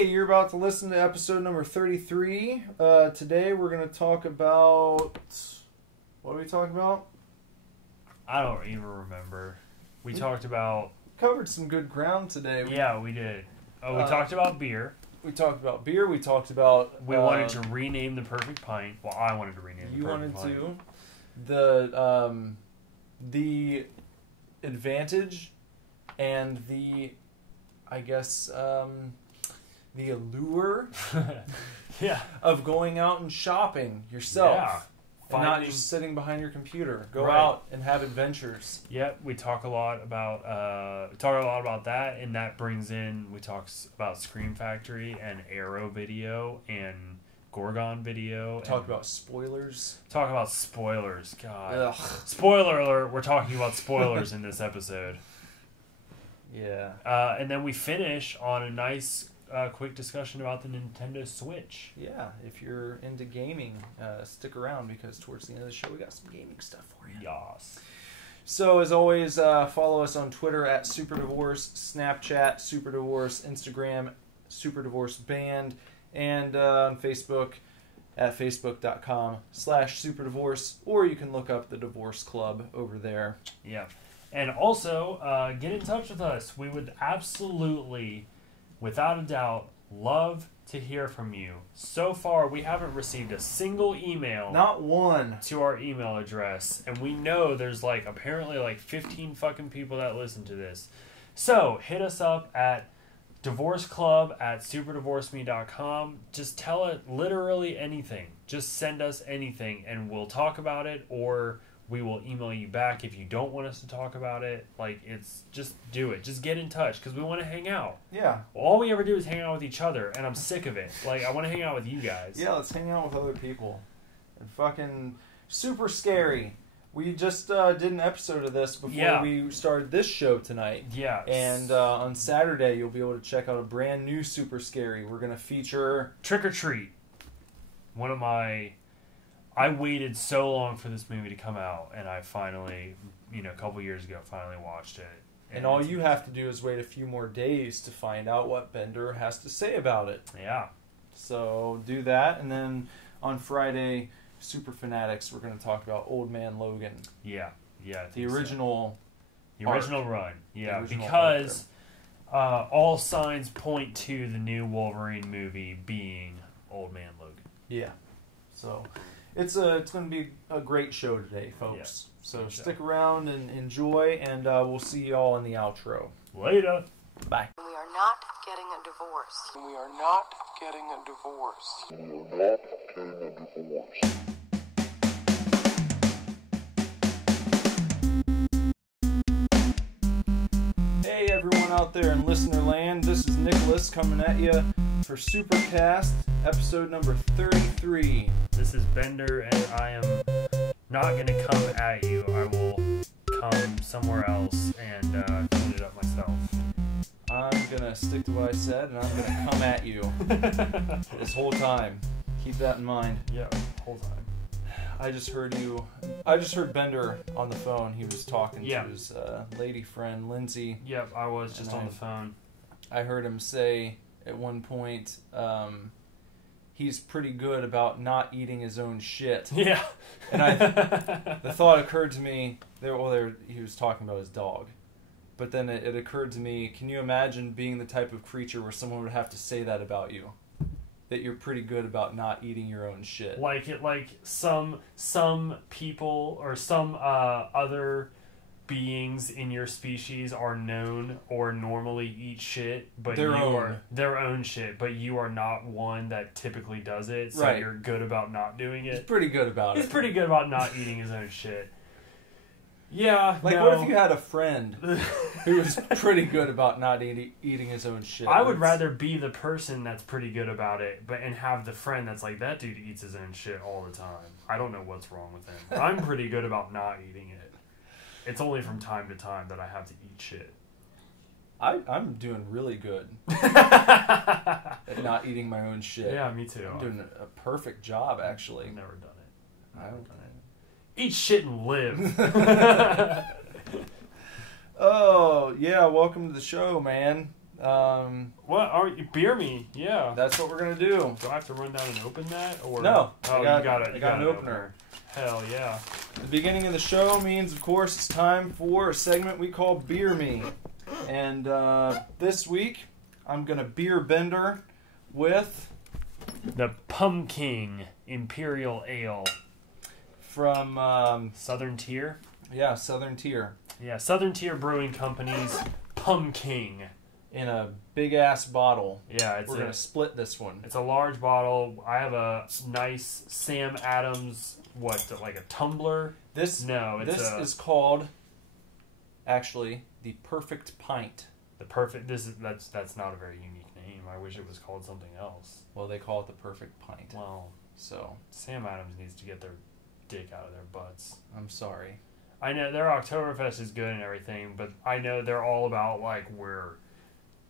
Hey, you're about to listen to episode number 33. Today we're going to talk about... What are we talking about? I don't even remember. We talked about... Covered some good ground today. Yeah, we did. Oh, we talked about beer. We talked about beer. We talked about... We wanted to rename the perfect pint. Well, I wanted to rename the perfect pint. You wanted to. The advantage and the... I guess... the allure of going out and shopping yourself. Yeah. And not just sitting behind your computer. Go Right. out and have adventures. Yep, we talk a lot about that, and that brings in, we talk about Scream Factory and Arrow video and Gorgon video. Talk about spoilers. Talk about spoilers. God. Ugh. Spoiler alert, we're talking about spoilers in this episode. Yeah. And then we finish on a nice quick discussion about the Nintendo Switch. Yeah, if you're into gaming, stick around because towards the end of the show we got some gaming stuff for you. Yas. So as always, follow us on Twitter at SuperDivorce, Snapchat SuperDivorce, Instagram SuperDivorceBand, and on Facebook at facebook.com/SuperDivorce, or you can look up the Divorce Club over there. Yeah. And also, get in touch with us. We would absolutely, without a doubt, love to hear from you. So far, we haven't received a single email. Not one. To our email address. And we know there's apparently 15 fucking people that listen to this. So, hit us up at divorceclub@superdivorceme.com. Just tell it literally anything. Just send us anything and we'll talk about it, or we will email you back if you don't want us to talk about it. Just do it. Just get in touch because we want to hang out. Yeah. All we ever do is hang out with each other, and I'm sick of it. I want to hang out with you guys. Yeah, let's hang out with other people. And fucking super scary. We just did an episode of this before we started this show tonight. Yeah. And on Saturday, you'll be able to check out a brand new Super Scary. We're going to feature... Trick or Treat. I waited so long for this movie to come out, and I finally, a couple years ago, finally watched it. And all you have to do is wait a few more days to find out what Bender has to say about it. Yeah. So do that, and then on Friday, Super Fanatics, we're going to talk about Old Man Logan. Yeah. Yeah. The original... The original run. Yeah, original because all signs point to the new Wolverine movie being Old Man Logan. Yeah. So... It's going to be a great show today, folks. Yeah. So stick around and enjoy, and we'll see you all in the outro. Later. Bye. We are not getting a divorce. We are not getting a divorce. We are not getting a divorce. Hey everyone out there in listener land, this is Nicholas coming at you for Supercast, episode number 33. This is Bender, and I am not going to come at you. I will come somewhere else and clean it up myself. I'm going to stick to what I said, and I'm going to come at you this whole time. Keep that in mind. Yeah, whole time. I just heard Bender on the phone. He was talking to his lady friend, Lindsay. Yep, I was just on the phone. I heard him say at one point, he's pretty good about not eating his own shit. Yeah. And the thought occurred to me, he was talking about his dog. But then it occurred to me, can you imagine being the type of creature where someone would have to say that about you? That you're pretty good about not eating your own shit. Some people or some other beings in your species are known or normally eat shit, but their own shit, but you are not one that typically does it, so you're good about not doing it. He's pretty good about it. He's pretty good about not eating his own shit. Yeah, what if you had a friend who was pretty good about not eating his own shit? I would rather be the person that's pretty good about it, and have the friend that's like, that dude eats his own shit all the time. I don't know what's wrong with him. I'm pretty good about not eating it. It's only from time to time that I have to eat shit. I'm doing really good at not eating my own shit. Yeah, me too. I'm doing a perfect job, actually. I've never done it. I haven't done it. Eat shit and live. Oh, yeah, welcome to the show, man. What are you? Beer me, yeah. That's what we're gonna do. Do I have to run down and open that, or no? Oh, you got it. I got an opener. Hell yeah! The beginning of the show means, of course, it's time for a segment we call Beer Me, and this week I'm gonna beer bender with the Pumpkin Imperial Ale from Southern Tier. Yeah, Southern Tier. Yeah, Southern Tier Brewing Company's Pumpkin. In a big ass bottle. Yeah, we're gonna split this one. It's a large bottle. I have a nice Sam Adams, like a tumbler. This is called actually the Perfect Pint. The perfect. That's not a very unique name. I wish it was called something else. Well, they call it the Perfect Pint. Well, so Sam Adams needs to get their dick out of their butts. I'm sorry. I know their Oktoberfest is good and everything, but I know they're all about like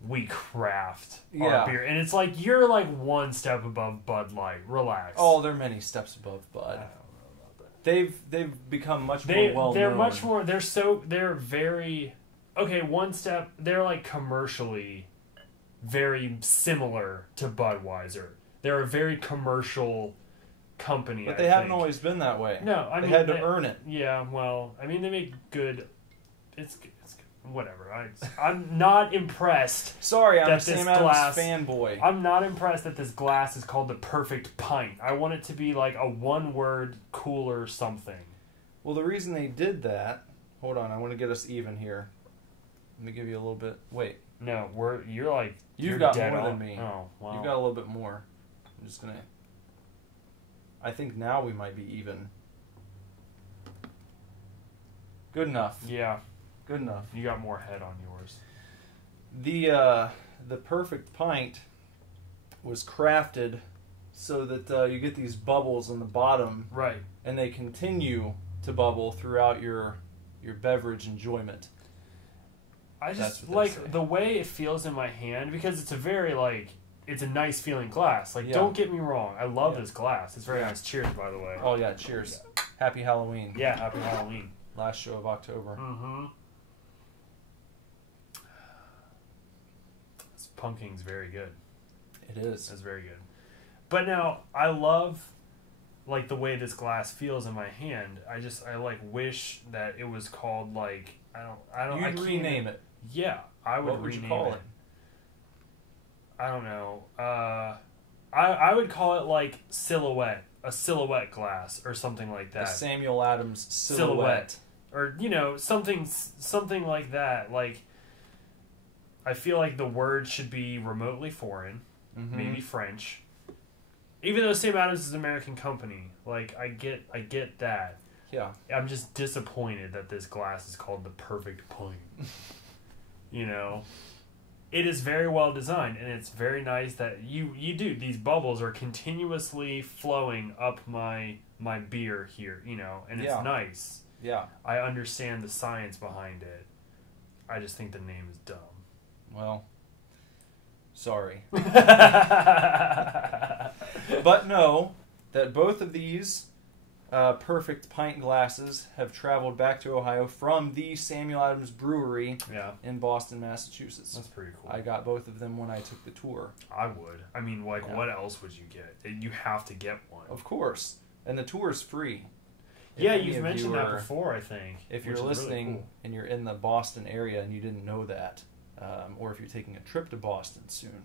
we craft our beer, and it's like you're like one step above Bud Light. Relax. Oh, they're many steps above Bud. I don't know about that. They've become much more well known. They're much more. They're very okay. One step. They're like commercially very similar to Budweiser. They're a very commercial company, but they haven't always been that way. No, I mean they had to earn it. Yeah, well, I mean they make good. It's good. Whatever. I'm not impressed. Sorry, I'm a Sam Adams fanboy. I'm not impressed that this glass is called the Perfect Pint. I want it to be like a one-word cooler something. Well, the reason they did that... Hold on, I want to get us even here. Let me give you a little bit... Wait. No, you're You've got dead more on. than me. Oh, wow. You've got a little bit more. I'm just going to... I think now we might be even. Good enough. Yeah. Good enough. You got more head on yours. The Perfect Pint was crafted so that you get these bubbles on the bottom, right? And they continue to bubble throughout your beverage enjoyment. I just like the way it feels in my hand because it's a very it's a nice feeling glass. Don't get me wrong, I love this glass. It's very nice. Cheers, by the way. Oh yeah, cheers. Yeah. Happy Halloween. Yeah, happy Halloween. Last show of October. Mm-hmm. Pumpkin's very good. It is. It's very good. But now I love the way this glass feels in my hand. I wish that it was called I don't. You'd rename it. Yeah, I would. What would rename you call it? I don't know. I would call it silhouette, a silhouette glass or something like that. A Samuel Adams silhouette. Or something like that. I feel like the word should be remotely foreign, maybe French. Even though Sam Adams is an American company, I get that. Yeah. I'm just disappointed that this glass is called the Perfect Pint. It is very well designed, and it's very nice that you do. These bubbles are continuously flowing up my beer here, and it's nice. Yeah. I understand the science behind it. I just think the name is dumb. Well, sorry. But know that both of these Perfect Pint glasses have traveled back to Ohio from the Samuel Adams Brewery in Boston, Massachusetts. That's pretty cool. I got both of them when I took the tour. I would. I mean, what else would you get? You have to get one. Of course. And the tour is free. Yeah, you've mentioned that before, I think. If you're listening really cool. And you're in the Boston area and you didn't know that, or if you're taking a trip to Boston soon,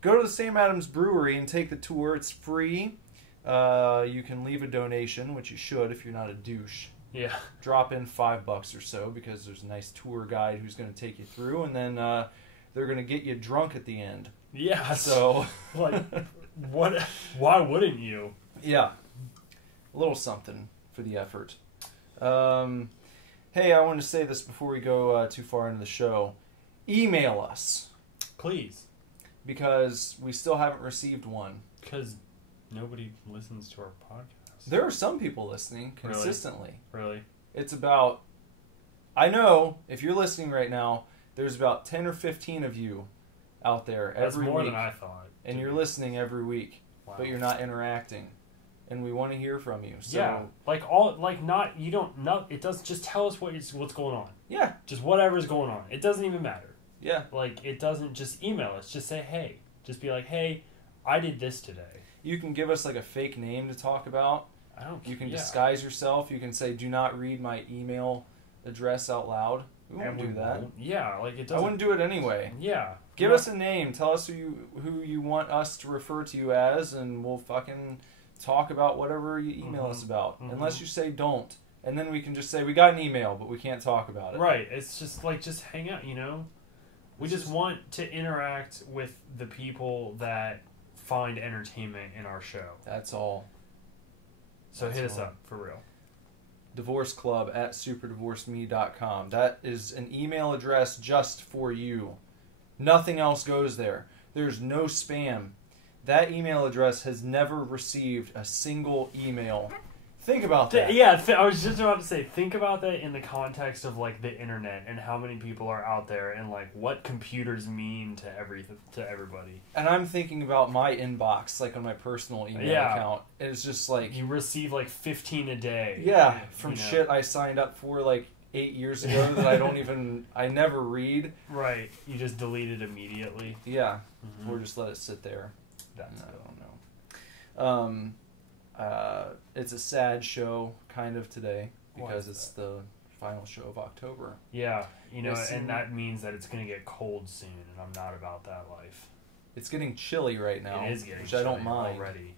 go to the Sam Adams Brewery and take the tour. It's free. You can leave a donation, which you should if you're not a douche. Yeah. Drop in $5 or so because there's a nice tour guide who's going to take you through, and then they're going to get you drunk at the end. Yeah. So, what? Why wouldn't you? Yeah. A little something for the effort. Hey, I want to say this before we go too far into the show. Email us. Please. Because we still haven't received one. Because nobody listens to our podcast. There are some people listening consistently. Really? It's about... I know, if you're listening right now, there's about 10 or 15 of you out there every week. That's more than I thought. And you're listening every week. Wow. But you're not interacting. And we want to hear from you. So, yeah, it doesn't just tell us what's going on. Yeah. Just whatever's going on. It doesn't even matter. Yeah. Like, it doesn't just email us. Just say, hey. Just be like, hey, I did this today. You can give us like a fake name to talk about. I don't. You can disguise yourself. You can say, "Do not read my email address out loud." We won't do that. Yeah, like it doesn't. I wouldn't do it anyway. Yeah. Give us a name. Tell us who you want us to refer to you as, and we'll fucking talk about whatever you email us about. Unless you say don't, and then we can just say we got an email, but we can't talk about it. Right. It's just like just hang out. You know, we just want to interact with the people that find entertainment in our show. That's all. So hit us up for real. divorceclub@superdivorceme.com. That is an email address just for you. Nothing else goes there. There's no spam. That email address has never received a single email. Think about that. I was just about to say, think about that in the context of like the internet and how many people are out there and like what computers mean to everybody. And I'm thinking about my inbox, like on my personal email account. It's just like you receive like 15 a day. Yeah, from shit I signed up for like 8 years ago that I never read. Right, you just delete it immediately. Yeah, or just let it sit there. I don't know. It's a sad show kind of today because it's the final show of October. Yeah, and that means that it's going to get cold soon, and I'm not about that life. It's getting chilly right now, it is getting which chilly I don't mind. Already.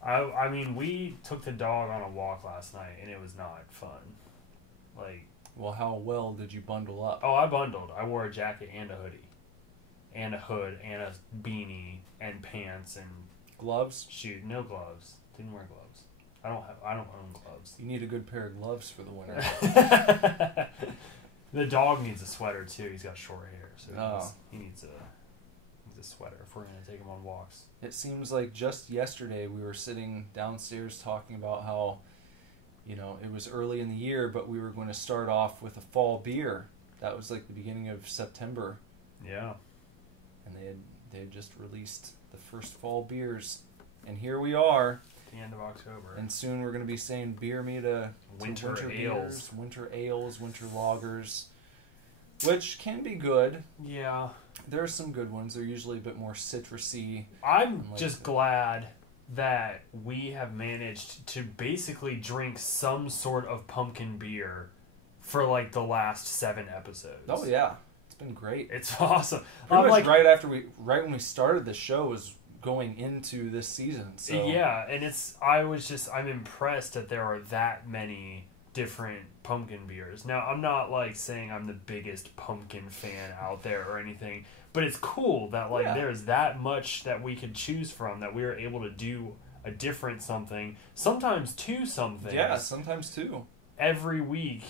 I mean, we took the dog on a walk last night, and it was not fun. Like, well, how well did you bundle up? Oh, I bundled. I wore a jacket and a hoodie, and a hood, and a beanie, and pants, and gloves. Shoot, no gloves. Didn't wear gloves. I don't own gloves. You need a good pair of gloves for the winter. The dog needs a sweater too. He's got short hair, so he needs a sweater if we're gonna take him on walks. It seems like just yesterday we were sitting downstairs talking about how, it was early in the year, but we were going to start off with a fall beer. That was like the beginning of September. Yeah. And they had just released the first fall beers, and here we are. The end of October. And soon we're going to be saying beer me to winter ales. Beers, winter ales, winter lagers, which can be good. Yeah. There are some good ones. They're usually a bit more citrusy. I'm just glad that we have managed to basically drink some sort of pumpkin beer for like the last 7 episodes. Oh yeah. It's been great. It's awesome. Pretty much right when we started the show was going into this season. So. Yeah, and I'm impressed that there are that many different pumpkin beers. Now, I'm not like saying I'm the biggest pumpkin fan out there or anything, but it's cool that there's that much that we could choose from, that we are able to do a different something, sometimes 2 somethings. Yeah, sometimes 2. Every week,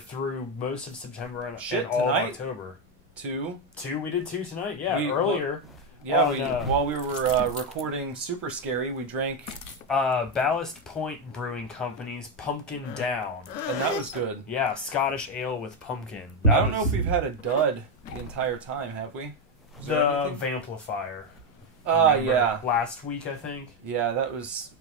through most of September and all of October. 2? We did 2 tonight, earlier. While we were recording Super Scary, we drank Ballast Point Brewing Company's Pumpkin Down. And that was good. Yeah, Scottish ale with pumpkin. I don't know if we've had a dud the entire time, have we? The Vamplifier. Yeah. Last week, I think. Yeah, that was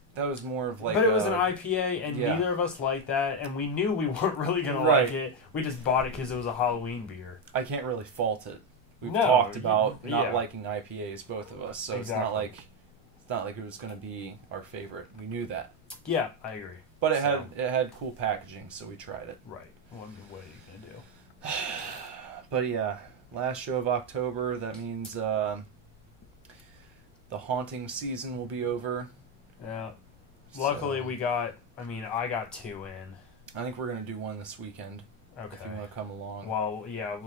more of like... But it was an IPA, and neither of us liked that, and we knew we weren't really going to like it. We just bought it because it was a Halloween beer. I can't really fault it. We've talked about not liking IPAs, both of us, so it's not like it was going to be our favorite. We knew that. Yeah, I agree. But it had cool packaging, so we tried it. Right. What are you going to do? But yeah, last show of October, that means the haunting season will be over. Yeah. Luckily I got 2 in. I think we're going to do one this weekend. Okay. If you want to come along. Well, yeah,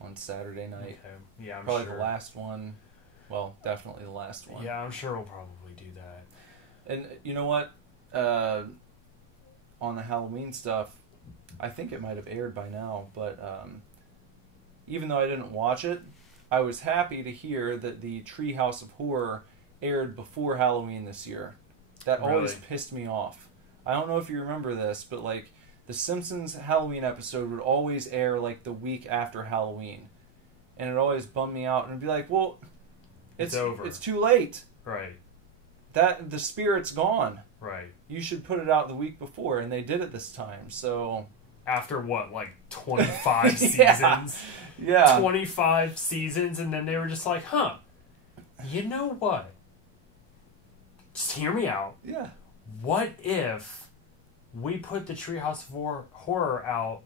on Saturday night. Okay. Yeah, I'm probably sure. The last one. Well, definitely the last one. Yeah, I'm sure we'll probably do that. And you know what? On the Halloween stuff, I think it might have aired by now, but even though I didn't watch it, I was happy to hear that the Treehouse of Horror aired before Halloween this year. That always pissed me off. I don't know if you remember this, but like the Simpsons Halloween episode would always air like the week after Halloween. And it always bummed me out, and it'd be like, well, it's over. It's too late. Right. The spirit's gone. Right. You should put it out the week before, and they did it this time. So after what, like 25 seasons? Yeah. 25 seasons, and then they were just like, huh, you know what? Just hear me out. Yeah. What if we put the Treehouse of Horror out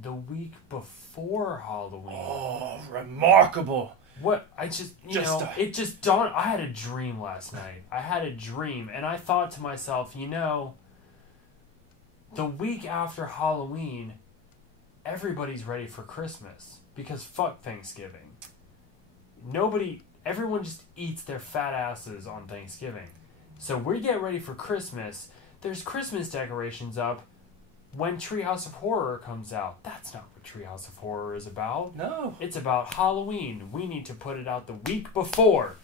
the week before Halloween? Oh, remarkable. What? I just, it just dawned. I had a dream last night. And I thought to myself, the week after Halloween, everybody's ready for Christmas. Because fuck Thanksgiving. Everyone just eats their fat asses on Thanksgiving. So we get ready for Christmas. There's Christmas decorations up when Treehouse of Horror comes out. That's not what Treehouse of Horror is about. No. It's about Halloween. We need to put it out the week before.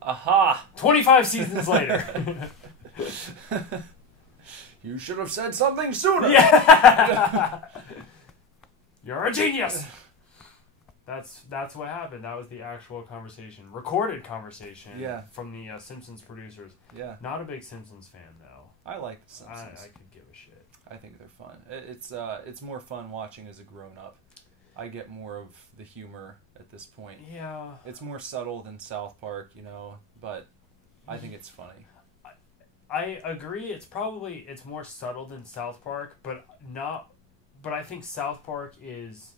Aha. 25 seasons later. You should have said something sooner. Yeah. You're a genius. That's what happened. That was the actual conversation. Recorded conversation from the Simpsons producers. Yeah. Not a big Simpsons fan, though. I like the Simpsons. I could give a shit. I think they're fun. It's more fun watching as a grown-up. I get more of the humor at this point. Yeah. It's more subtle than South Park, but I think it's funny. I agree. It's more subtle than South Park, but I think South Park is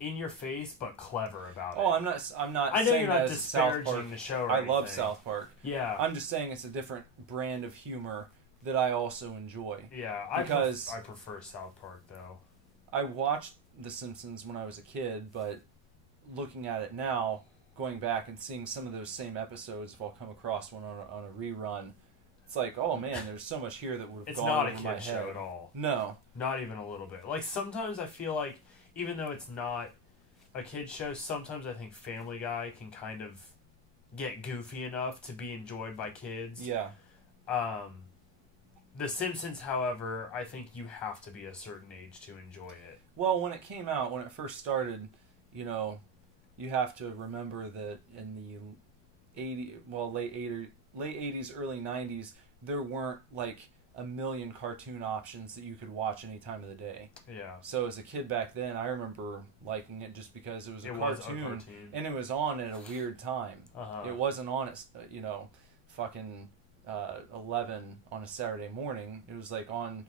in your face but clever about it. Oh, I'm not I know saying you're not that disparaging South Park. the show or I love anything. South Park. Yeah. I'm just saying it's a different brand of humor that I also enjoy. Yeah, because I prefer South Park though. I watched The Simpsons when I was a kid, but looking at it now, going back and seeing some of those same episodes, if I'll come across one on a rerun, it's like, oh man, there's so much here that would have gone over my head. It's not a kid show at all. No. Not even a little bit. Like, sometimes I feel like, even though it's not a kid show, sometimes I think Family Guy can kind of get goofy enough to be enjoyed by kids. Yeah. The Simpsons, however, I think you have to be a certain age to enjoy it. Well, when it came out, when it first started, you have to remember that in the late 80s, early 90s, there weren't like a million cartoon options that you could watch any time of the day. Yeah. So as a kid back then, I remember liking it just because it was a cartoon, and it was on at a weird time. Uh-huh. It wasn't on at fucking 11 on a Saturday morning. It was like on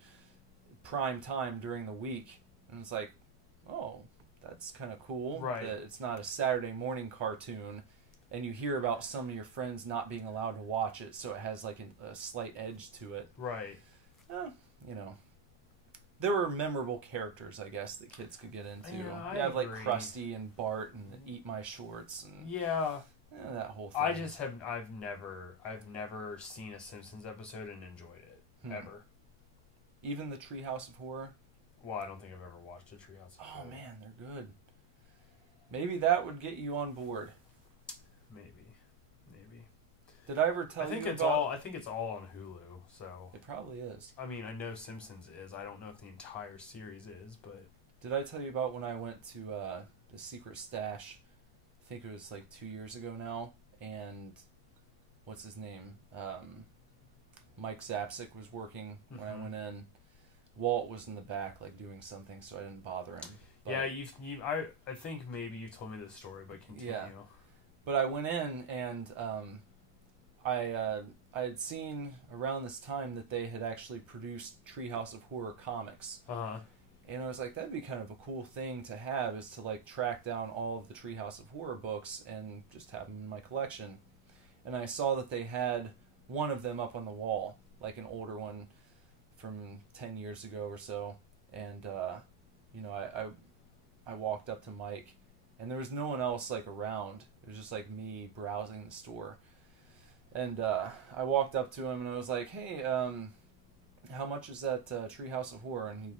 prime time during the week, and it's like, oh, that's kind of cool. Right. That it's not a Saturday morning cartoon. And you hear about some of your friends not being allowed to watch it, so it has like a slight edge to it. Right. There were memorable characters, I guess, that kids could get into. Yeah, you have like agree. Krusty and Bart and Eat My Shorts and that whole thing. I've never seen a Simpsons episode and enjoyed it ever. Even the Treehouse of Horror. Well, I don't think I've ever watched a Treehouse of Horror. Oh man, they're good. Maybe that would get you on board. Maybe. Did I ever tell you? I think it's all on Hulu. So it probably is. I mean, I know Simpsons is. I don't know if the entire series is, but did I tell you about when I went to the Secret Stash? I think it was like 2 years ago now. And what's his name? Mike Zapsik was working when I went in. Walt was in the back, like doing something, so I didn't bother him. But, yeah, I think maybe you told me this story, but continue. Yeah. But I went in and I had seen around this time that they had actually produced Treehouse of Horror comics. Uh-huh. And I was like, that'd be kind of a cool thing to have, is to like track down all of the Treehouse of Horror books and just have them in my collection. And I saw that they had one of them up on the wall, like an older one from 10 years ago or so. And I walked up to Mike, and there was no one else like around. It was just like me browsing the store. And I walked up to him and I was like, hey, how much is that Treehouse of Horror? And he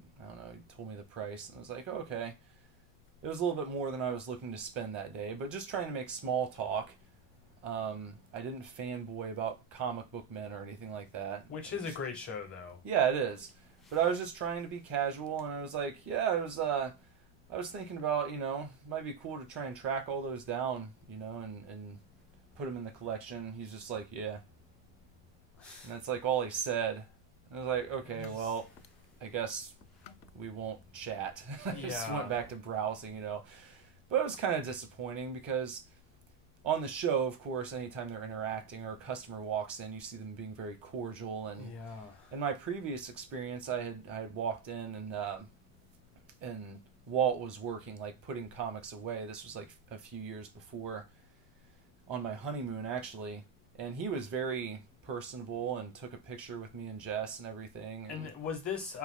told me the price. And I was like, oh, okay. It was a little bit more than I was looking to spend that day, but just trying to make small talk. I didn't fanboy about Comic Book Men or anything like that. Which is a great show, though. Yeah, it is. But I was just trying to be casual, and I was like, yeah, I was thinking about, might be cool to try and track all those down, and put them in the collection. He's just like, yeah. And that's like all he said. And I was like, okay, well, I guess we won't chat. I just Yeah. went back to browsing, you know. But it was kind of disappointing because on the show, of course, anytime they're interacting or a customer walks in, you see them being very cordial. And Yeah. in my previous experience, I had walked in and Walt was working, like putting comics away. This was like a few years before, on my honeymoon actually, and he was very personable and took a picture with me and Jess and everything. And was this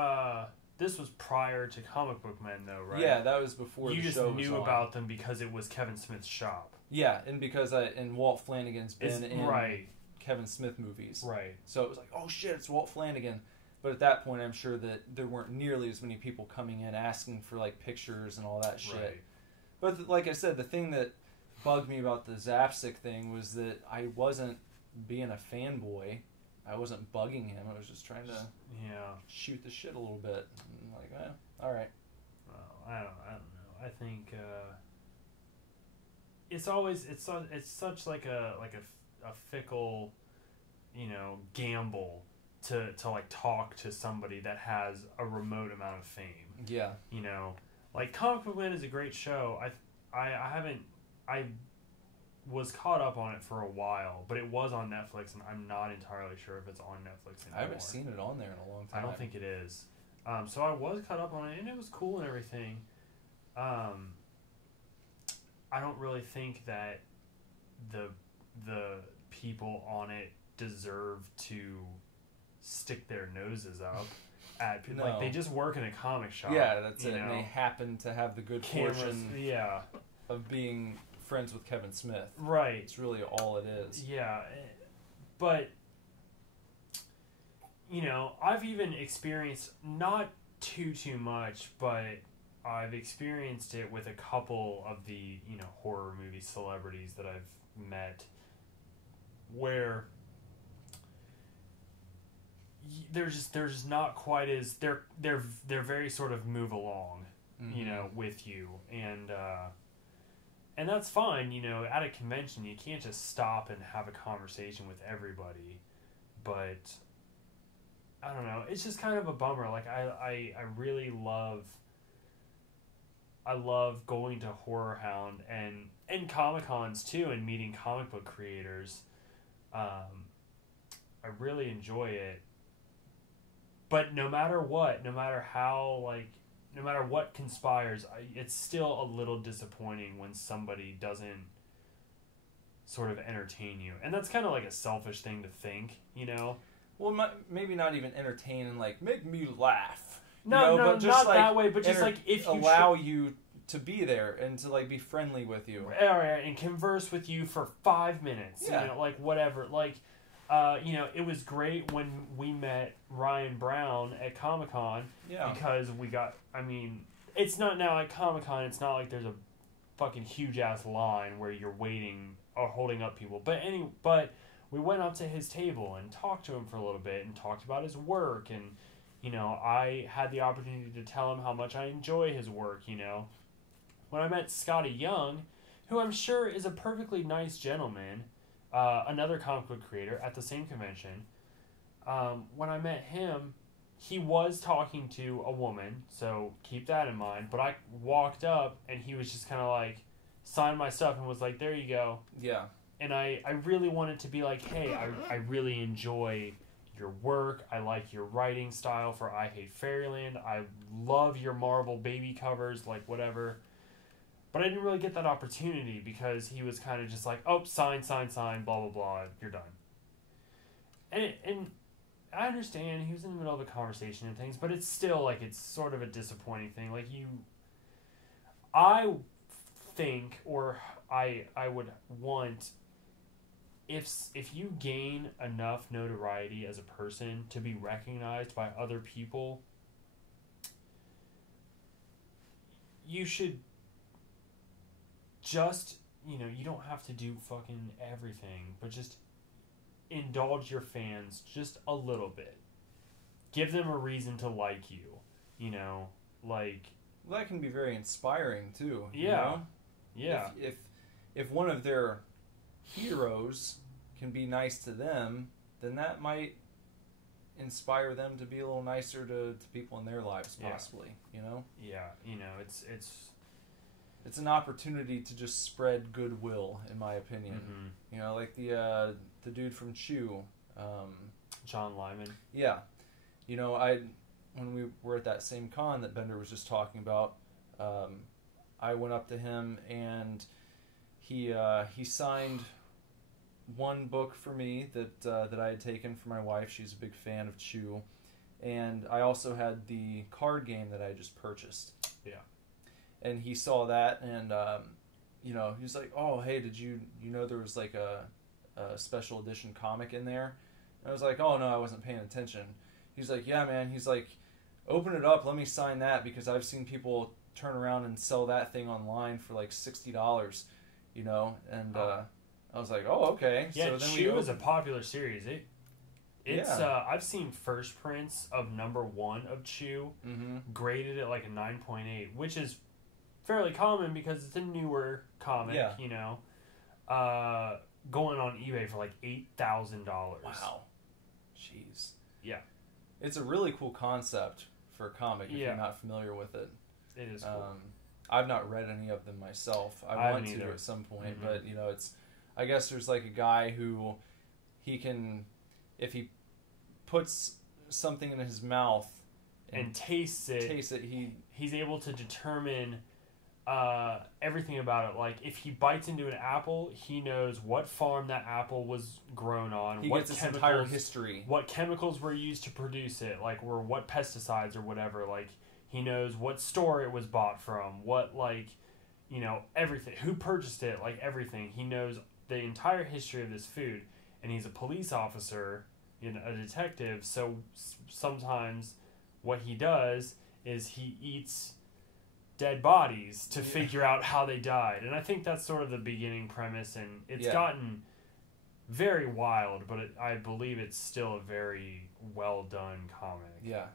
this was prior to Comic Book Men though, right? Yeah, that was before you the just show was knew on. about them because it was Kevin Smith's shop. Yeah, and because Walt Flanagan's been in right. Kevin Smith movies. Right. So it was like, oh shit, it's Walt Flanagan. But at that point, I'm sure that there weren't nearly as many people coming in asking for like pictures and all that shit. Right. But like I said, the thing that bugged me about the Zapstick thing was that I wasn't being a fanboy. I wasn't bugging him. I was just trying to shoot the shit a little bit. And like, all right. Well, I don't know. I think it's always it's such like a fickle, you know, gamble to like talk to somebody that has a remote amount of fame. Yeah. You know, like Comic Book Man is a great show. I was caught up on it for a while, but it was on Netflix, and I'm not entirely sure if it's on Netflix anymore. I haven't seen it on there in a long time. I don't think it is. So I was caught up on it, and it was cool and everything. I don't really think that the people on it deserve to stick their noses up at people. No. Like, they just work in a comic shop. Yeah, that's it. You And know? they happen to have the good Cameras, fortune yeah. of being friends with Kevin Smith. Right. It's really all it is. Yeah. But, you know, I've even experienced, not too much, but I've experienced it with a couple of the, you know, horror movie celebrities that I've met, where they're just not quite as they're very sort of move along, you know, with you, and that's fine. You know, at a convention you can't just stop and have a conversation with everybody, but I don't know, it's just kind of a bummer. Like I really love going to Horror Hound and Comic-Cons too, and meeting comic book creators. I really enjoy it. But no matter what conspires, it's still a little disappointing when somebody doesn't sort of entertain you. And that's kind of like a selfish thing to think, you know? Well, maybe not even entertain and like make me laugh. No, but just not like that way, but just like if you allow you to be there and to like be friendly with you. All right, and converse with you for 5 minutes. Yeah. You know, like whatever. Like, you know, it was great when we met Ryan Brown at Comic-Con. Yeah. Because we got, I mean, it's not now at Comic-Con, it's not like there's a fucking huge ass line where you're waiting or holding up people. But we went up to his table and talked to him for a little bit and talked about his work, and you know, I had the opportunity to tell him how much I enjoy his work, you know. When I met Scotty Young, who I'm sure is a perfectly nice gentleman, another comic book creator at the same convention, when I met him, he was talking to a woman, so keep that in mind. But I walked up, and he was just kind of like, signed my stuff and was like, there you go. Yeah. And I really wanted to be like, hey, I really enjoy your work. I like your writing style for I Hate Fairyland. I love your Marvel baby covers, like whatever. But I didn't really get that opportunity because he was kind of just like, oh, sign, blah, blah, blah, you're done. And I understand he was in the middle of a conversation and things, but it's still like, it's sort of a disappointing thing. Like I think, or I would want, if you gain enough notoriety as a person to be recognized by other people, you should just, you know, you don't have to do fucking everything, but just indulge your fans just a little bit. Give them a reason to like you, you know, like... Well, that can be very inspiring, too. Yeah. You know? Yeah. If one of their heroes can be nice to them, then that might inspire them to be a little nicer to people in their lives, possibly. You know? Yeah, it's an opportunity to just spread goodwill, in my opinion. You know, like the dude from Chew, John Lyman. Yeah, you know, when we were at that same con that Bender was just talking about, I went up to him and he signed one book for me that I had taken for my wife. She's a big fan of Chew, and I also had the card game that I just purchased. Yeah. And he saw that, and you know, he was like, "Oh, hey, did you know there was like a special edition comic in there?" And I was like, "Oh no, I wasn't paying attention." He's like, "Yeah, man." He's like, "Open it up, let me sign that, because I've seen people turn around and sell that thing online for like $60, you know." And I was like, "Oh, okay." Yeah, so then Chew is a popular series. It's I've seen first prints of #1 of Chew graded at like a 9.8, which is fairly common because it's a newer comic, you know. Going on eBay for like $8,000. Wow. Jeez. Yeah. It's a really cool concept for a comic if you're not familiar with it. It is cool. I've not read any of them myself. I want to at some point, but you know, I guess there's like a guy who he can, if he puts something in his mouth and tastes it, he's able to determine everything about it. Like if he bites into an apple, he knows what farm that apple was grown on. He gets its entire history. What chemicals were used to produce it, like what pesticides or whatever. Like he knows what store it was bought from, what, like, you know, everything. Who purchased it, like everything. He knows the entire history of this food, and he's a police officer, you know, a detective. So sometimes what he does is he eats dead bodies to figure out how they died. And I think that's sort of the beginning premise, and it's gotten very wild, but I believe it's still a very well done comic. Yeah.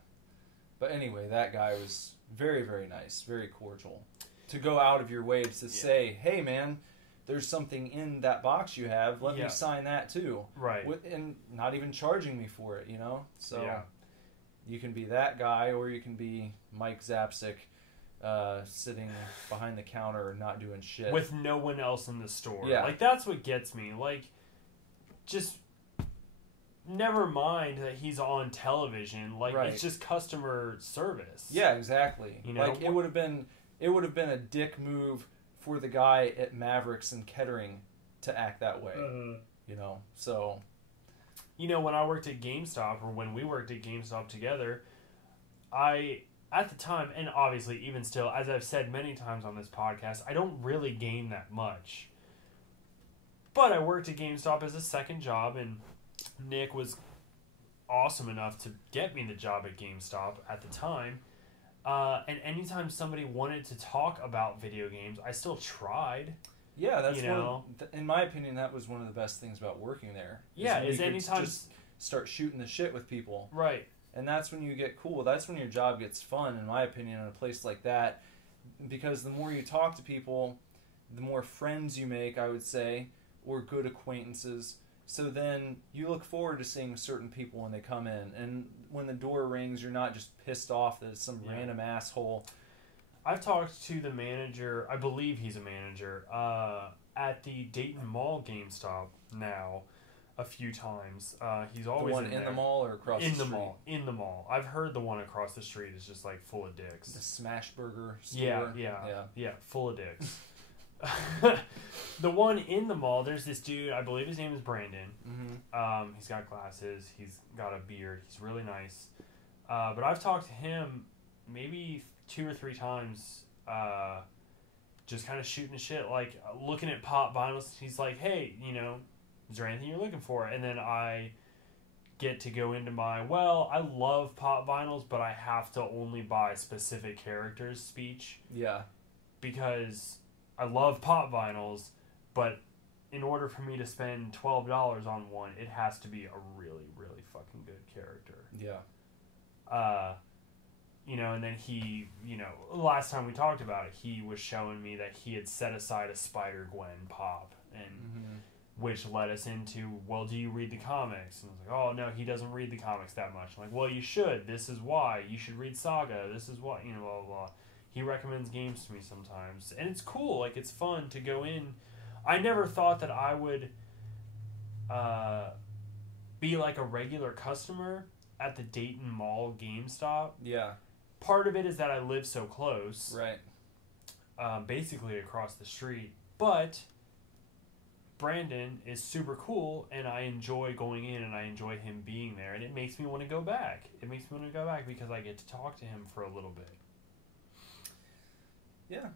But anyway, that guy was very, very nice, very cordial. To go out of your way to say, "Hey man, there's something in that box you have, let me sign that too." Right. And not even charging me for it, you know? So you can be that guy, or you can be Mike Zapsik, sitting behind the counter not doing shit. With no one else in the store. Yeah. Like, that's what gets me. Like, just never mind that he's on television. Like, it's just customer service. Yeah, exactly. You know? Like, it would have been a dick move for the guy at Mavericks and Kettering to act that way. You know, so... You know, when I worked at GameStop, or when we worked at GameStop together, at the time, and obviously even still, as I've said many times on this podcast, I don't really gain that much. But I worked at GameStop as a second job, and Nick was awesome enough to get me the job at GameStop at the time. And anytime somebody wanted to talk about video games, I still tried. Yeah, that's in my opinion, that was one of the best things about working there. Is anytime just start shooting the shit with people. Right. And that's when you get cool. That's when your job gets fun, in my opinion, in a place like that. Because the more you talk to people, the more friends you make, I would say, or good acquaintances. So then you look forward to seeing certain people when they come in. And when the door rings, you're not just pissed off that it's some random asshole. I've talked to the manager, I believe he's a manager, at the Dayton Mall GameStop now a few times. He's always the one in the mall or across the street? In the mall. I've heard the one across the street is just like full of dicks. The Smash Burger store. Yeah, full of dicks. The one in the mall, there's this dude, I believe his name is Brandon. Mm-hmm. He's got glasses, he's got a beard, he's really nice. But I've talked to him maybe 2 or 3 times, just kind of shooting the shit, like looking at pop vinyls. He's like, "Hey, you know, is there anything you're looking for?" And then I get to go into I love pop vinyls, but I have to only buy specific characters speech. Yeah. Because I love pop vinyls, but in order for me to spend $12 on one, it has to be a really, really fucking good character. Yeah. You know, and then he, you know, last time we talked about it, he was showing me that he had set aside a Spider-Gwen pop. And which led us into, well, do you read the comics? And I was like, oh, no, he doesn't read the comics that much. I'm like, well, you should. This is why. You should read Saga. This is why, blah, blah, blah. He recommends games to me sometimes. And it's cool. Like, it's fun to go in. I never thought that I would be like a regular customer at the Dayton Mall GameStop. Yeah. Part of it is that I live so close. Right. Basically across the street. But Brandon is super cool, and I enjoy going in, and I enjoy him being there, and it makes me want to go back. It makes me want to go back because I get to talk to him for a little bit. Yeah,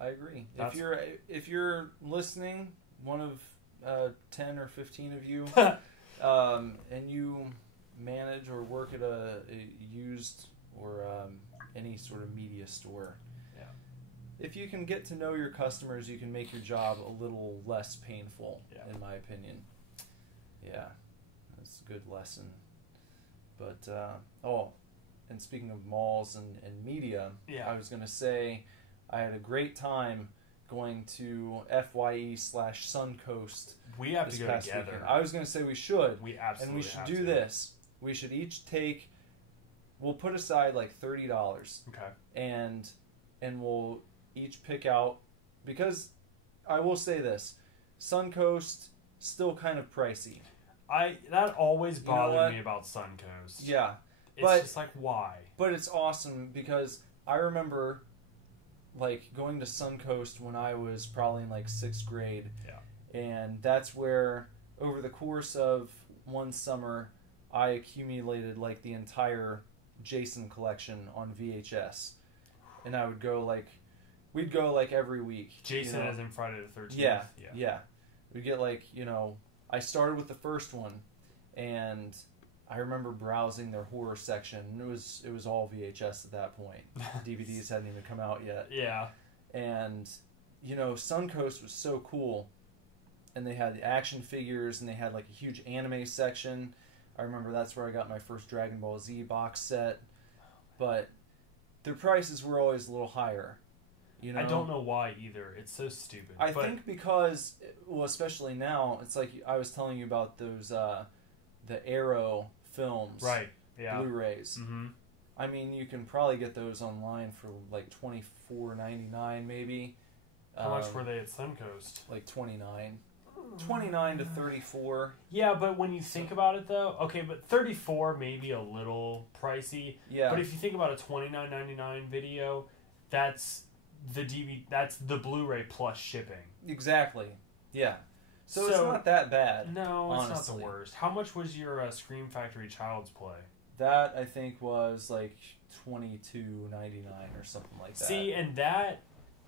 I agree. If you're listening, one of 10 or 15 of you, and you manage or work at a used or any sort of media store. Yeah. If you can get to know your customers, you can make your job a little less painful, in my opinion. Yeah, that's a good lesson. But, and speaking of malls and media, I was going to say I had a great time going to FYE/Suncoast. We have to go together. Weekend. I was going to say we should. We absolutely And we should have do to. this. We should each take, we'll put aside like $30. Okay. And we'll each pick out, because I will say this, Suncoast, still kind of pricey. That always bothered me about Suncoast. Yeah. It's just like, why? But it's awesome because I remember like going to Suncoast when I was probably in like 6th grade. Yeah. And that's where over the course of one summer I accumulated like the entire Jason collection on VHS. And I would go like, we'd go like every week. Jason as in Friday the 13th. Yeah. We'd get like, I started with the first one, and I remember browsing their horror section. And it was all VHS at that point. DVDs hadn't even come out yet. Yeah. And, Suncoast was so cool. And they had the action figures, and they had like a huge anime section. I remember that's where I got my first Dragon Ball Z box set. But their prices were always a little higher. I don't know why either. It's so stupid. I think because, well, especially now, it's like I was telling you about those, the Arrow films. Right, yeah. Blu-rays. Mm-hmm. I mean, you can probably get those online for like $24.99 maybe. How much were they at Suncoast? Like $29. $29 to $34. Yeah, but when you think about it, though, okay, but $34 may be a little pricey. Yeah. But if you think about a $29.99 video, that's the DVD, that's the Blu-ray plus shipping. Exactly. Yeah. So it's not that bad. No, it's honestly. not the worst. How much was your Scream Factory Child's Play? That I think was like $22.99 or something like that. See, and that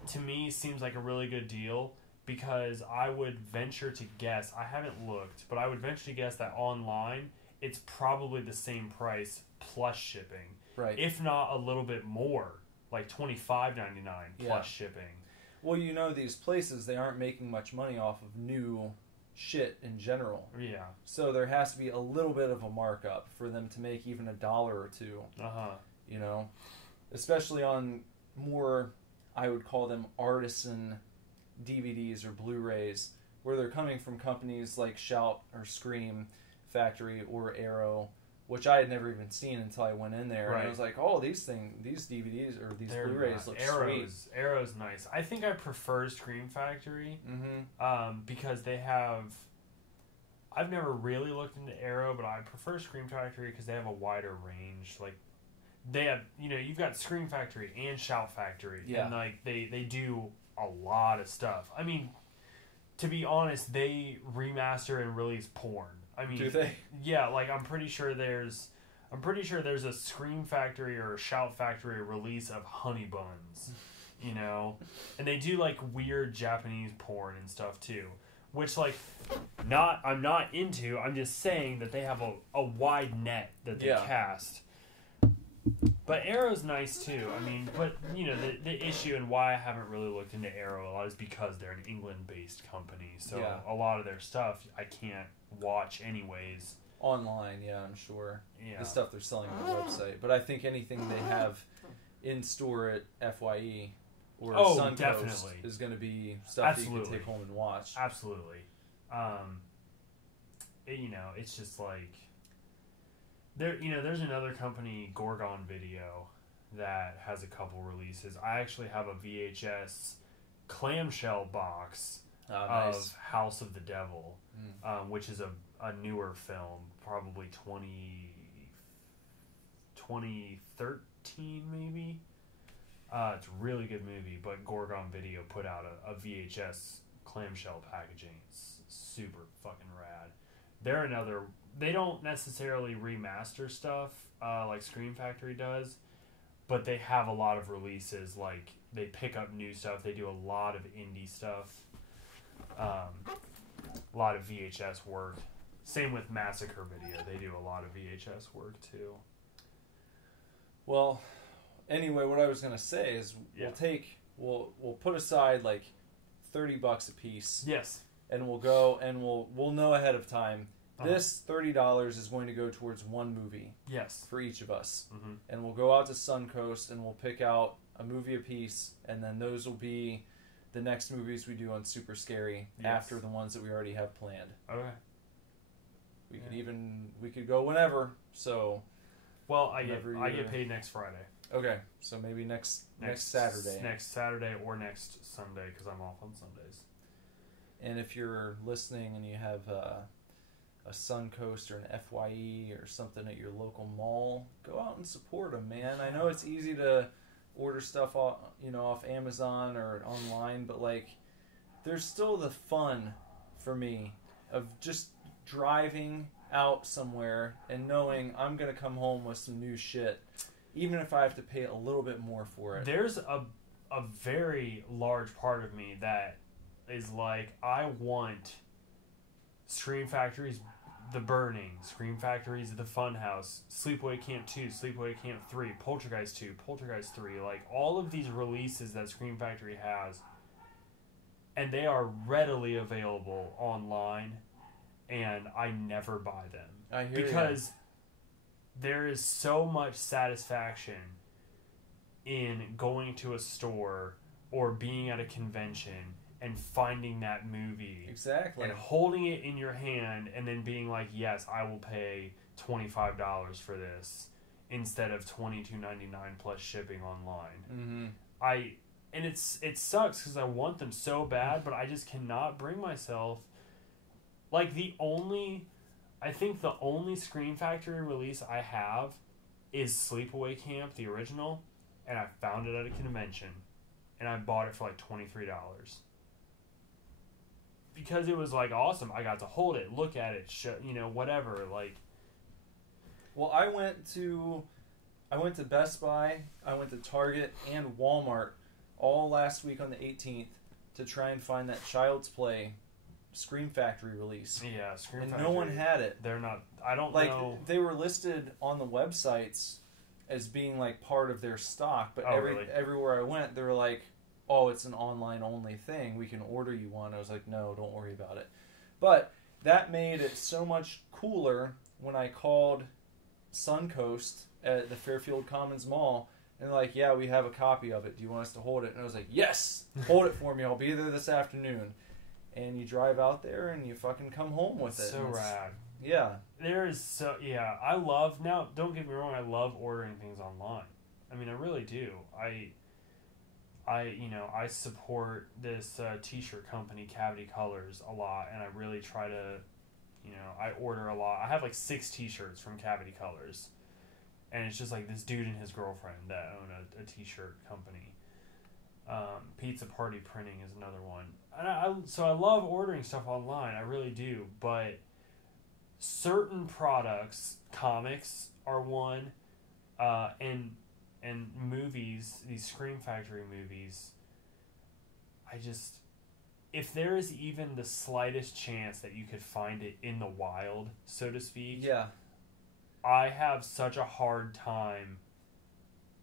to me seems like a really good deal. Because I would venture to guess, I haven't looked, but I would venture to guess that online, it's probably the same price plus shipping. Right. If not a little bit more, like $25.99 plus shipping. Well, these places, they aren't making much money off of new shit in general. Yeah. So there has to be a little bit of a markup for them to make even $1 or $2. Uh-huh. Especially on more, I would call them artisan DVDs or Blu-rays, where they're coming from companies like Shout or Scream Factory or Arrow, which I had never even seen until I went in there. Right. And I was like, oh, these DVDs or these Blu-rays look sweet. Arrow's nice. I think I prefer Scream Factory because they have... I've never really looked into Arrow, but I prefer Scream Factory because they have a wider range. Like, they have, you've got Scream Factory and Shout Factory. Yeah. And, like, they do a lot of stuff. I mean, to be honest, they remaster and release porn. I mean, do they? Yeah, like I'm pretty sure there's a Scream Factory or a Shout Factory release of Honey Buns, and they do like weird Japanese porn and stuff too, which like I'm not into. I'm just saying that they have a wide net that they cast. But Arrow's nice too. I mean, but the issue and why I haven't really looked into Arrow a lot is because they're an England-based company. So a lot of their stuff I can't watch anyways. Online, I'm sure. Yeah. The stuff they're selling on their website. But I think anything they have in store at FYE or Suncoast definitely is going to be stuff that you can take home and watch. Absolutely. It's just like there's another company, Gorgon Video, that has a couple releases. I actually have a VHS clamshell box of House of the Devil, which is a newer film, probably 2013 maybe. It's a really good movie, but Gorgon Video put out a VHS clamshell packaging. It's super fucking rad. They don't necessarily remaster stuff like Scream Factory does, but they have a lot of releases. Like, they pick up new stuff. They do a lot of indie stuff. A lot of VHS work. Same with Massacre Video. They do a lot of VHS work too. Well, anyway, what I was gonna say is we'll put aside like $30 a piece. Yes. And we'll go and we'll know ahead of time. This $30 is going to go towards one movie. Yes. For each of us. Mm-hmm. And we'll go out to Suncoast and we'll pick out a movie apiece, and then those will be the next movies we do on Super Scary after the ones that we already have planned. Okay. We could go whenever. So. Well, I get paid next Friday. Okay, so maybe next Saturday. Next Saturday or next Sunday, because I'm off on Sundays. And if you're listening and you have a Suncoast or an FYE or something at your local mall, go out and support them, man. I know it's easy to order stuff off Amazon or online, but like, there's still the fun for me of just driving out somewhere and knowing I'm gonna come home with some new shit, even if I have to pay a little bit more for it. There's a very large part of me that is like, I want Scream Factory's The Burning, Scream Factory's The Funhouse, Sleepaway Camp 2, Sleepaway Camp 3, Poltergeist 2, Poltergeist 3, like all of these releases that Scream Factory has, and they are readily available online, and I never buy them. I hear because there is so much satisfaction in going to a store or being at a convention and finding that movie. Exactly. And holding it in your hand and then being like, yes, I will pay $25 for this instead of $22.99 plus shipping online. Mm-hmm. And it sucks because I want them so bad, but I just cannot bring myself. Like, I think the only Scream Factory release I have is Sleepaway Camp, the original, and I found it at a convention, and I bought it for like $23. Because it was like awesome. I got to hold it, look at it, whatever. Like, well, I went to Best Buy, I went to Target and Walmart all last week on the 18th to try and find that Child's Play Scream Factory release. Yeah, Scream Factory. And no one had it. They're not. I don't know. They were listed on the websites as being like part of their stock, but really? Everywhere I went, they were like, "Oh, it's an online only thing. We can order you one." I was like, "No, don't worry about it." But that made it so much cooler when I called Suncoast at the Fairfield Commons Mall. And they're like, "Yeah, we have a copy of it. Do you want us to hold it?" And I was like, "Yes, hold it for me. I'll be there this afternoon." And you drive out there and you fucking come home with it. So rad. Yeah. I love, now, don't get me wrong, I love ordering things online. I mean, I really do. I support this t-shirt company, Cavity Colors, a lot, and I really try to, I order a lot. I have like 6 t-shirts from Cavity Colors. And it's just like this dude and his girlfriend that own a t-shirt company. Pizza Party Printing is another one. And so I love ordering stuff online. I really do. But certain products, comics are one, and movies, these Scream Factory movies, if there is even the slightest chance that you could find it in the wild, so to speak, yeah, I have such a hard time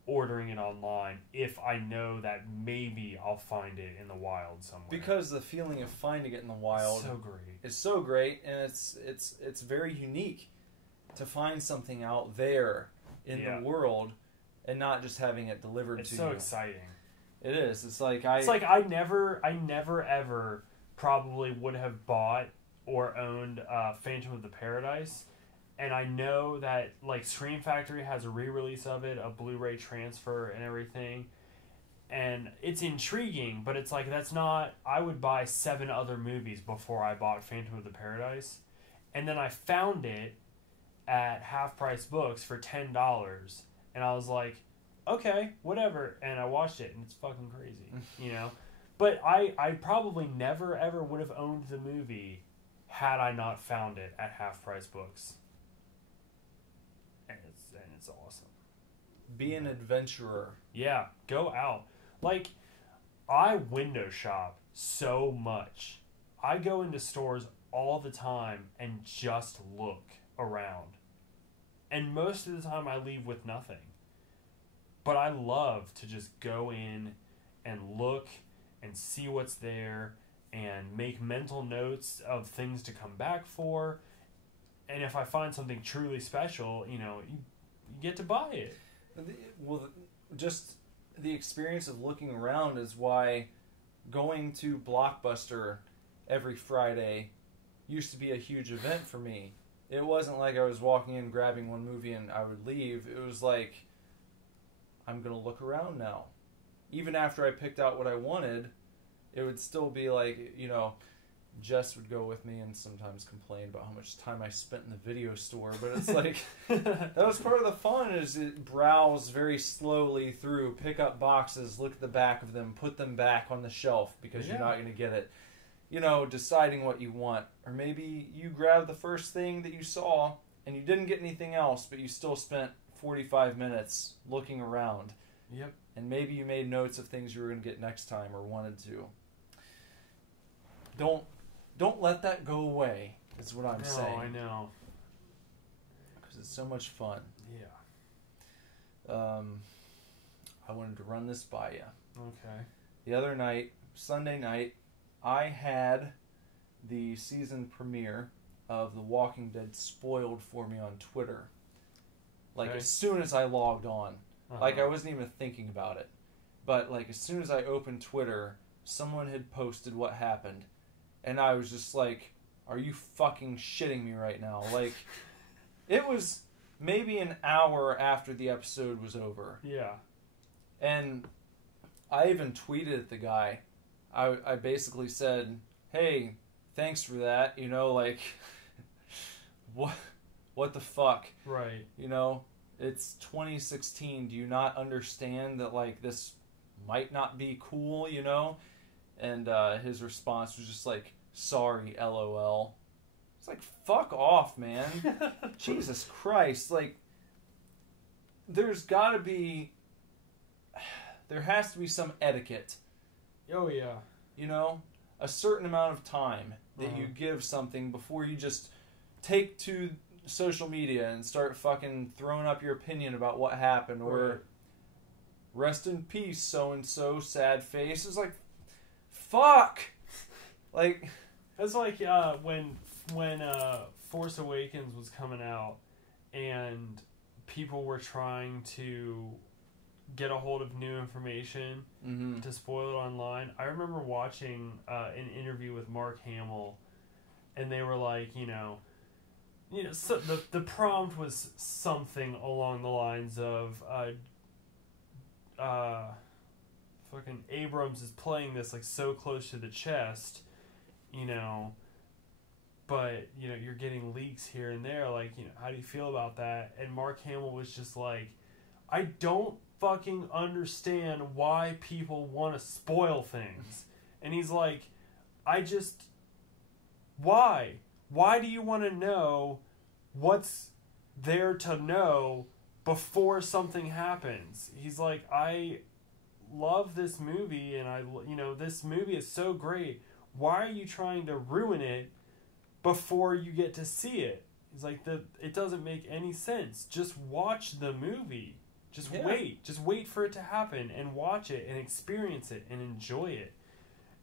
ordering it online if I know that maybe I'll find it in the wild somewhere. Because the feeling of finding it in the wild is so great, and it's very unique to find something out there in the world and not just having it delivered to you. It's so exciting. It is. It's like I never ever probably would have bought or owned Phantom of the Paradise. And I know that, like, Scream Factory has a re-release of it, a Blu-ray transfer and everything. And it's intriguing, but it's like, that's not... I would buy 7 other movies before I bought Phantom of the Paradise. And then I found it at Half Price Books for $10. And I was like, okay, whatever. And I watched it, and it's fucking crazy, you know? But I probably never, ever would have owned the movie had I not found it at Half Price Books. And it's awesome. Be an adventurer. Yeah, go out. Like, I window shop so much. I go into stores all the time and just look around. And most of the time I leave with nothing. But I love to just go in and look and see what's there and make mental notes of things to come back for. And if I find something truly special, you know, you get to buy it. Well, just the experience of looking around is why going to Blockbuster every Friday used to be a huge event for me. It wasn't like I was walking in, grabbing one movie, and I would leave. It was like, I'm going to look around now. Even after I picked out what I wanted, it would still be like, you know, Jess would go with me and sometimes complain about how much time I spent in the video store. But it's like, that was part of the fun, is it browse very slowly through, pick up boxes, look at the back of them, put them back on the shelf because you're not going to get it. You know, deciding what you want. Or maybe you grabbed the first thing that you saw and you didn't get anything else, but you still spent 45 minutes looking around. Yep. And maybe you made notes of things you were going to get next time or wanted to. Don't let that go away, is what I'm saying. No, I know. Because it's so much fun. Yeah. I wanted to run this by you. Okay. The other night, Sunday night, I had the season premiere of The Walking Dead spoiled for me on Twitter. Like, as soon as I logged on. Like, I wasn't even thinking about it. But, like, as soon as I opened Twitter, someone had posted what happened. And I was just like, are you fucking shitting me right now? Like, it was maybe an hour after the episode was over. Yeah. And I even tweeted at the guy. I basically said, hey, thanks for that. You know, like, what the fuck? Right. You know, it's 2016. Do you not understand that, like, this might not be cool, you know? And his response was just like, sorry, LOL. It's like, fuck off, man. Jesus Christ. Like, there has to be some etiquette. Oh, yeah. You know? A certain amount of time that you give something before you just take to social media and start fucking throwing up your opinion about what happened. Or, rest in peace, so-and-so, sad face. It's like, fuck! Like, that's like when Force Awakens was coming out and people were trying to get a hold of new information to spoil it online. I remember watching an interview with Mark Hamill, and they were like, you know, so the prompt was something along the lines of fucking Abrams is playing this like so close to the chest, you know, but, you know, you're getting leaks here and there, like, you know, how do you feel about that? And Mark Hamill was just like, I don't fucking understand why people want to spoil things. And he's like, why? Why do you want to know what's there to know before something happens? He's like, I love this movie, and this movie is so great. Why are you trying to ruin it before you get to see it? He's like, it doesn't make any sense. Just watch the movie. Just wait for it to happen and watch it and experience it and enjoy it.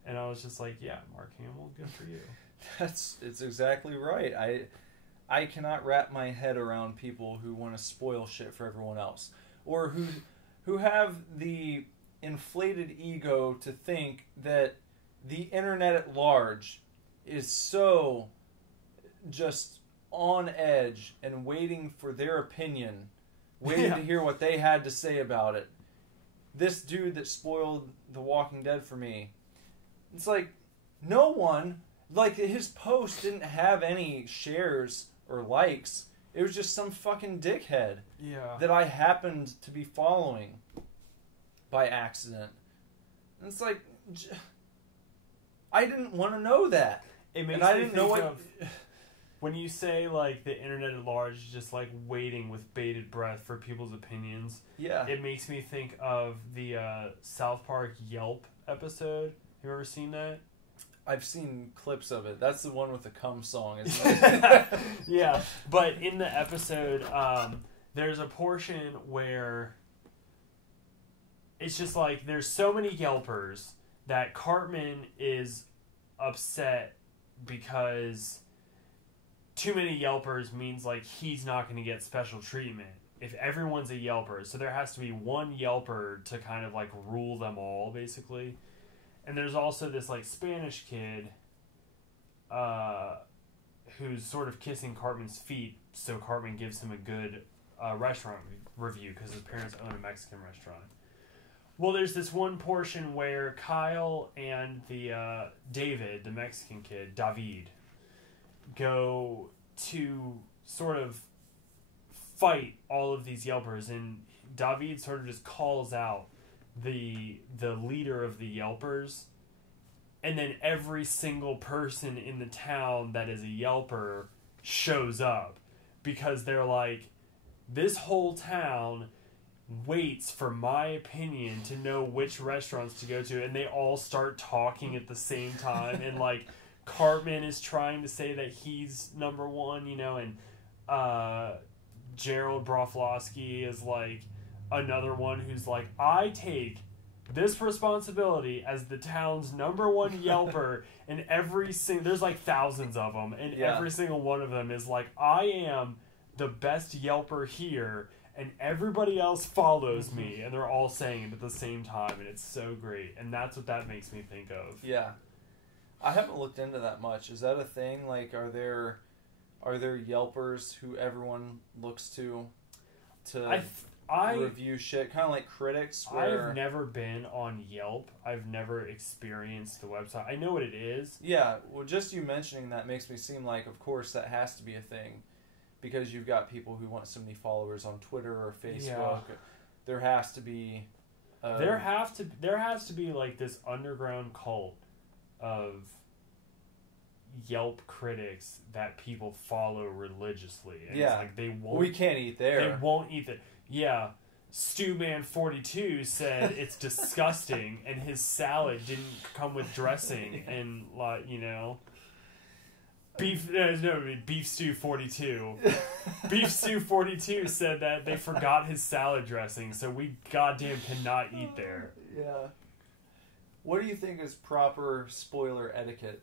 And I was just like, yeah, Mark Hamill, good for you. It's exactly right. I cannot wrap my head around people who want to spoil shit for everyone else, or who have the inflated ego to think that the internet at large is so just on edge and waiting for their opinion, waiting to hear what they had to say about it. This dude that spoiled The Walking Dead for me, it's like, no one, like, his post didn't have any shares or likes. It was just some fucking dickhead that I happened to be following by accident. And it's like, I didn't want to know that. It makes and I me didn't think know what. of when you say, like, the internet at large is just, like, waiting with bated breath for people's opinions. Yeah. It makes me think of the South Park Yelp episode. You ever seen that? I've seen clips of it. That's the one with the cum song, isn't it? Yeah, but in the episode, there's a portion where it's just like there's so many Yelpers that Cartman is upset because too many Yelpers means like he's not going to get special treatment if everyone's a Yelper. So there has to be one Yelper to kind of like rule them all, basically. And there's also this like Spanish kid who's sort of kissing Cartman's feet, so Cartman gives him a good restaurant review because his parents own a Mexican restaurant. Well, there's this one portion where Kyle and the David, the Mexican kid, David, go to sort of fight all of these Yelpers, and David sort of just calls out the leader of the Yelpers, and then every single person in the town that is a Yelper shows up because they're like, this whole town waits for my opinion to know which restaurants to go to, and they all start talking at the same time, and like Cartman is trying to say that he's number one, you know, and Gerald Broflovsky is like another one who's like, I take this responsibility as the town's number one Yelper, and there's like thousands of them, and every single one of them is like, I am the best Yelper here, and everybody else follows me, and they're all saying it at the same time, and it's so great, and that's what that makes me think of. Yeah. I haven't looked into that much. Is that a thing? Like, are there Yelpers who everyone looks to review shit? Kind of like critics? I've never been on Yelp. I've never experienced the website. I know what it is. Yeah, well, just you mentioning that makes me seem like, of course, that has to be a thing. Because you've got people who want so many followers on Twitter or Facebook. Yeah. There has to be... there has to be like this underground cult of Yelp critics that people follow religiously. And it's like they won't... We can't eat there. They won't eat it. Yeah. Stewman42 said it's disgusting and his salad didn't come with dressing and, like, you know... Beef Stew 42. Beef Stew 42 said that they forgot his salad dressing, so we goddamn cannot eat there. Yeah. What do you think is proper spoiler etiquette?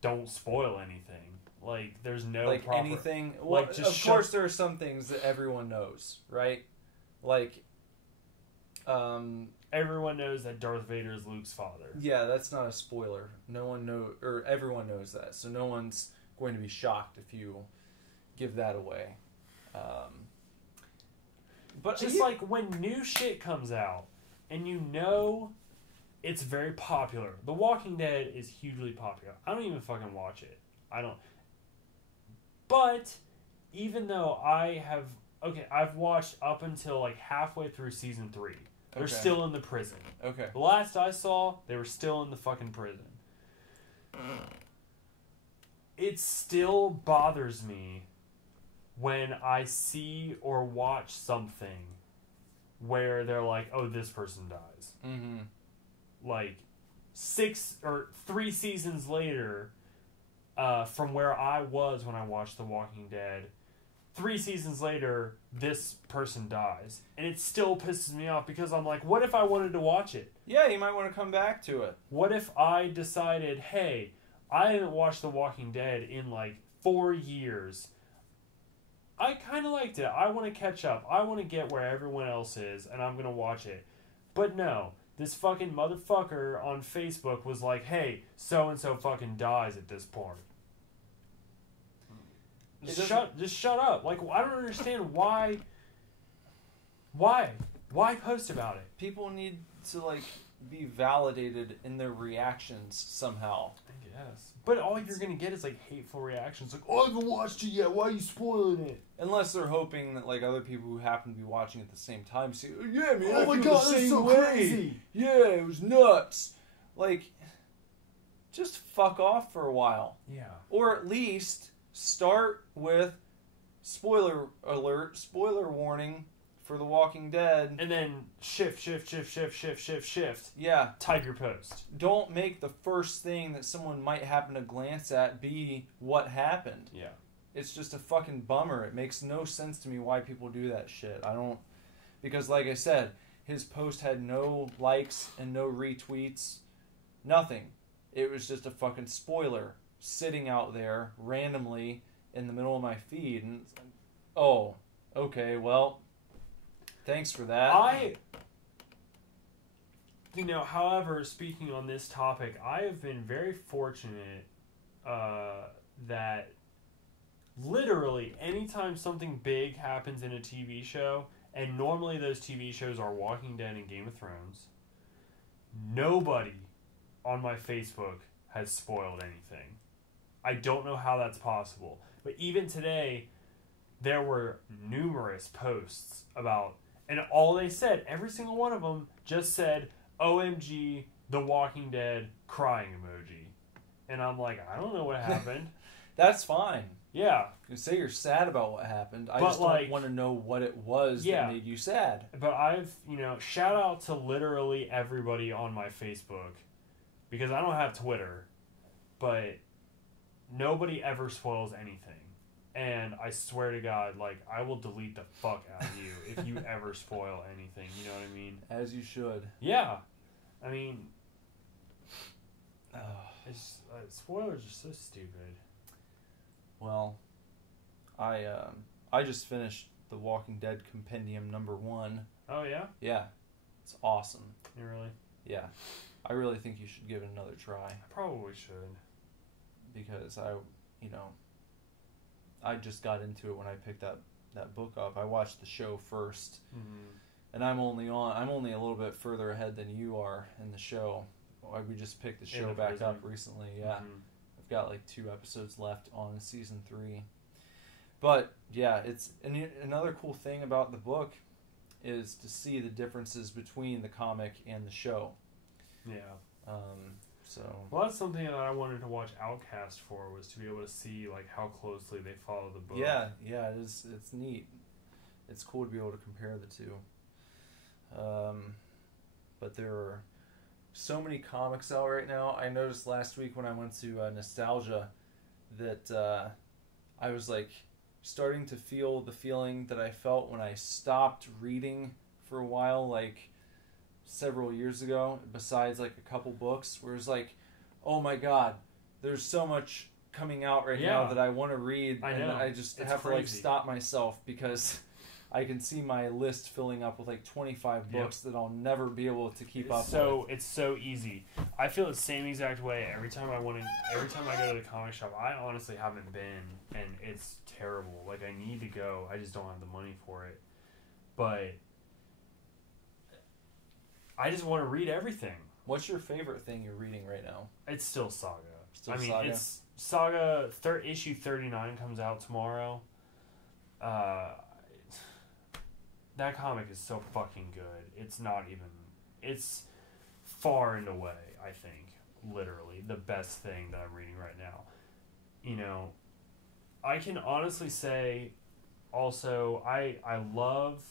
Don't spoil anything. Like, there's no like proper... anything. Well, like, just of course, there are some things that everyone knows, right? Like, everyone knows that Darth Vader is Luke's father. Yeah, that's not a spoiler. Everyone knows that, so no one's going to be shocked if you give that away. But just like when new shit comes out, and you know it's very popular. The Walking Dead is hugely popular. I don't even fucking watch it. I don't. But even though I've watched up until like halfway through season 3. They're still in the prison. Okay. The last I saw, they were still in the fucking prison. It still bothers me when I see or watch something where they're like, oh, this person dies. Mm-hmm. Like 3 seasons later, from where I was when I watched The Walking Dead, 3 seasons later, this person dies. And it still pisses me off because I'm like, what if I wanted to watch it? Yeah, you might want to come back to it. What if I decided, hey, I haven't watched The Walking Dead in like 4 years. I kind of liked it. I want to catch up. I want to get where everyone else is, and I'm going to watch it. But no, this fucking motherfucker on Facebook was like, hey, so-and-so fucking dies at this point. Just shut up. Like, I don't understand why post about it? People need to, like, be validated in their reactions somehow. I guess. But all you're going to get is, like, hateful reactions. Like, oh, I haven't watched it yet. Why are you spoiling it? Unless they're hoping that, like, other people who happen to be watching at the same time say, oh, yeah, man, oh I my feel God, the that's same so way. crazy. Yeah, it was nuts. Like, just fuck off for a while. Yeah. Or at least start with spoiler alert, spoiler warning for The Walking Dead. And then shift. Yeah. Tiger post. Don't make the first thing that someone might happen to glance at be what happened. Yeah. It's just a fucking bummer. It makes no sense to me why people do that shit. I don't... Because, like I said, his post had no likes and no retweets. Nothing. It was just a fucking spoiler sitting out there randomly in the middle of my feed. And it's like, oh, okay, well, thanks for that. However, speaking on this topic, I have been very fortunate that literally anytime something big happens in a TV show, and normally those TV shows are Walking Dead and Game of Thrones, nobody on my Facebook has spoiled anything. I don't know how that's possible. But even today, there were numerous posts about, and all they said, every single one of them just said, OMG, The Walking Dead, crying emoji. And I'm like, I don't know what happened. That's fine. Yeah. You say you're sad about what happened. I But, just like, don't want to know what it was that made you sad. But I've, shout out to literally everybody on my Facebook. Because I don't have Twitter. But nobody ever spoils anything. And I swear to God, like, I will delete the fuck out of you if you ever spoil anything. You know what I mean? As you should. Yeah. I mean, spoilers are so stupid. Well, I just finished The Walking Dead Compendium #1. Oh, yeah? Yeah. It's awesome. You really? Yeah. I really think you should give it another try. I probably should. Because I just got into it when I picked that book up. I watched the show first. Mm-hmm. And I'm only a little bit further ahead than you are in the show. We just picked the show back up recently, yeah. Mm-hmm. I've got like 2 episodes left on season 3. But yeah, it's another cool thing about the book is to see the differences between the comic and the show. Yeah. Well, that's something that I wanted to watch Outcast for, was to be able to see like how closely they follow the book. Yeah, it is. It's neat. It's cool to be able to compare the two. But there are so many comics out right now. I noticed last week when I went to Nostalgia that I was like starting to feel the feeling that I felt when I stopped reading for a while, like several years ago, besides like a couple books, where it's like, oh my God, there's so much coming out right now that I want to read. I know. And I just have to like stop myself because I can see my list filling up with like 25 books that I'll never be able to keep up with. It's so easy. I feel the same exact way every time I go to the comic shop. I honestly haven't been, and it's terrible. Like, I need to go. I just don't have the money for it. But I just want to read everything. What's your favorite thing you're reading right now? It's still Saga. Saga? It's Saga. Issue 39 comes out tomorrow. That comic is so fucking good. It's not even... It's far and away, I think, literally, the best thing that I'm reading right now. I can honestly say, also, I love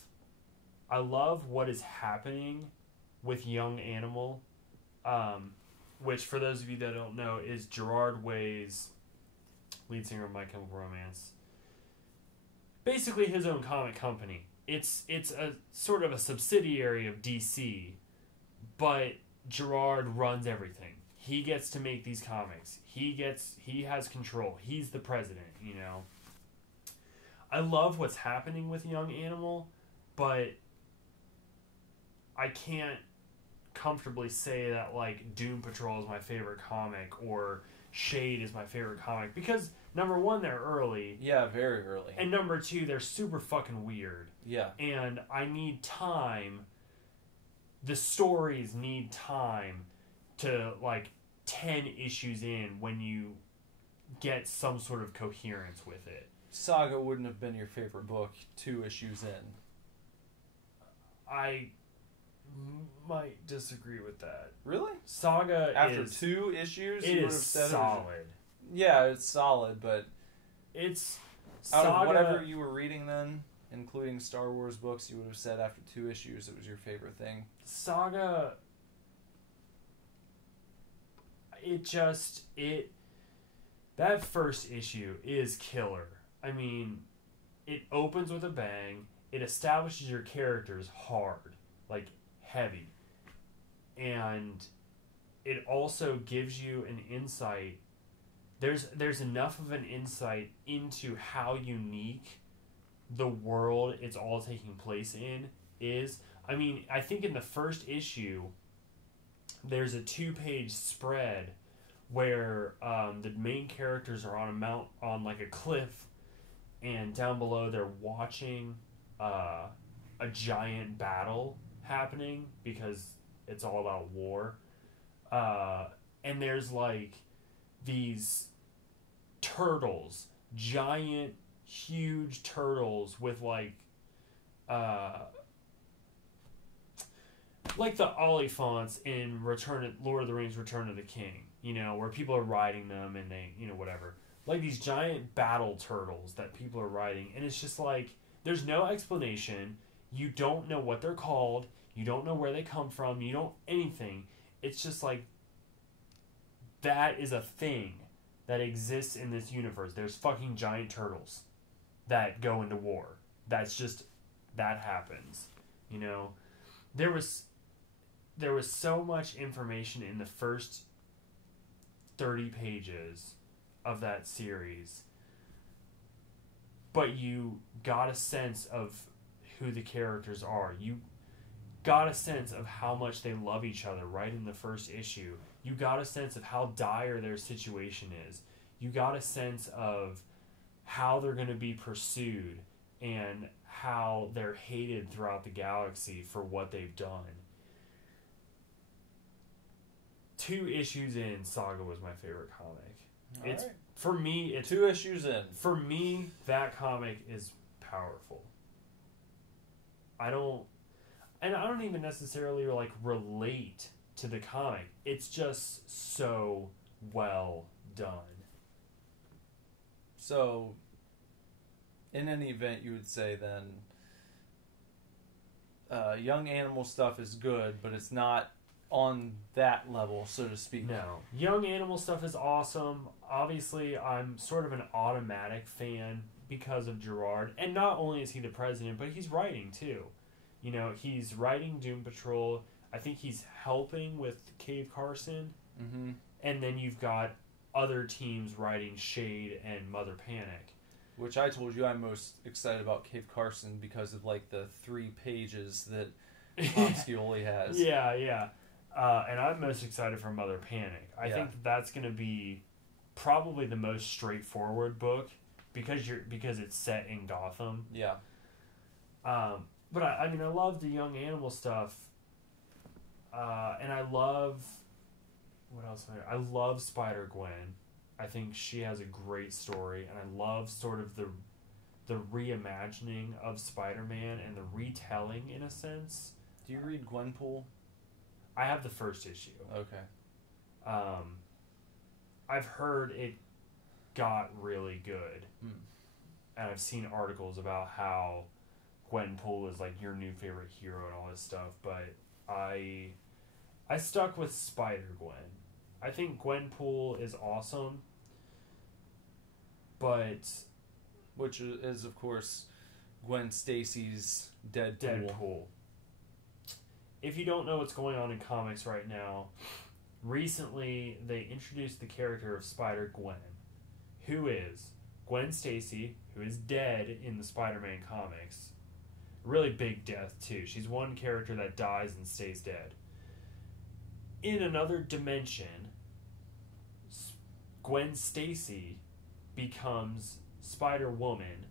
what is happening with Young Animal, which, for those of you that don't know, is Gerard Way's lead singer of My Chemical Romance. Basically his own comic company. It's a sort of a subsidiary of DC, but Gerard runs everything. He gets to make these comics. He has control. He's the president, I love what's happening with Young Animal, but I can't comfortably say that like Doom Patrol is my favorite comic or Shade is my favorite comic, because Number one, they're early. Yeah, very early. And number two, they're super fucking weird. Yeah. And I need time. The stories need time to, like, 10 issues in when you get some sort of coherence with it. Saga wouldn't have been your favorite book 2 issues in. I might disagree with that. Really? Saga After is... 2 issues? It you would is have said solid. Yeah, it's solid, but... It's... Out Saga, of whatever you were reading then, including Star Wars books, you would have said after 2 issues it was your favorite thing. Saga... That first issue is killer. I mean, it opens with a bang. It establishes your characters hard, like heavy. And it also gives you an insight. There's enough of an insight into how unique the world it's all taking place in is. I mean, I think in the first issue, there's a 2-page spread where the main characters are on like a cliff, and down below they're watching a giant battle happening because it's all about war. And there's like these turtles, giant, huge turtles with like the Oliphants in Lord of the Rings Return of the King, you know, where people are riding them and they, you know, whatever. Like these giant battle turtles that people are riding. And it's just like, there's no explanation. You don't know what they're called. You don't know where they come from. You don't anything. It's just like, that is a thing that exists in this universe. There's fucking giant turtles that go into war. That happens, you know. There was so much information in the first 30 pages of that series, but you got a sense of who the characters are. You got a sense of how much they love each other right in the first issue. You got a sense of how dire their situation is. You got a sense of how they're going to be pursued and how they're hated throughout the galaxy for what they've done. 2 issues in, Saga was my favorite comic. It's right. For me, it's 2 issues in. For me, that comic is powerful. I don't even necessarily like relate to the comic. It's just so well done. So, in any event, you would say then, Young Animal stuff is good, but it's not on that level, so to speak. No. Young Animal stuff is awesome. Obviously, I'm sort of an automatic fan because of Gerard. And not only is he the president, but he's writing, too. You know, he's writing Doom Patrol. I think he's helping with Cave Carson. Mm-hmm. And then you've got other teams writing Shade and Mother Panic. Which I told you I'm most excited about Cave Carson because of, like, the 3 pages that Tom Scioli has. Yeah. And I'm most excited for Mother Panic. I think that's going to be probably the most straightforward book because it's set in Gotham. Yeah. But I mean, I love the Young Animal stuff. And I love... What else? I love Spider-Gwen. I think she has a great story. And I love sort of the reimagining of Spider-Man and the retelling, in a sense. Do you read Gwenpool? I have the first issue. Okay. I've heard it got really good. And I've seen articles about how Gwenpool is like your new favorite hero and all this stuff, but I stuck with Spider-Gwen. I think Gwenpool is awesome, but... Which is, of course, Gwen Stacy's Deadpool. If you don't know what's going on in comics right now, recently they introduced the character of Spider-Gwen, who is Gwen Stacy, who is dead in the Spider-Man comics. Really big death, too. She's one character that dies and stays dead. In another dimension, Gwen Stacy becomes Spider-Woman,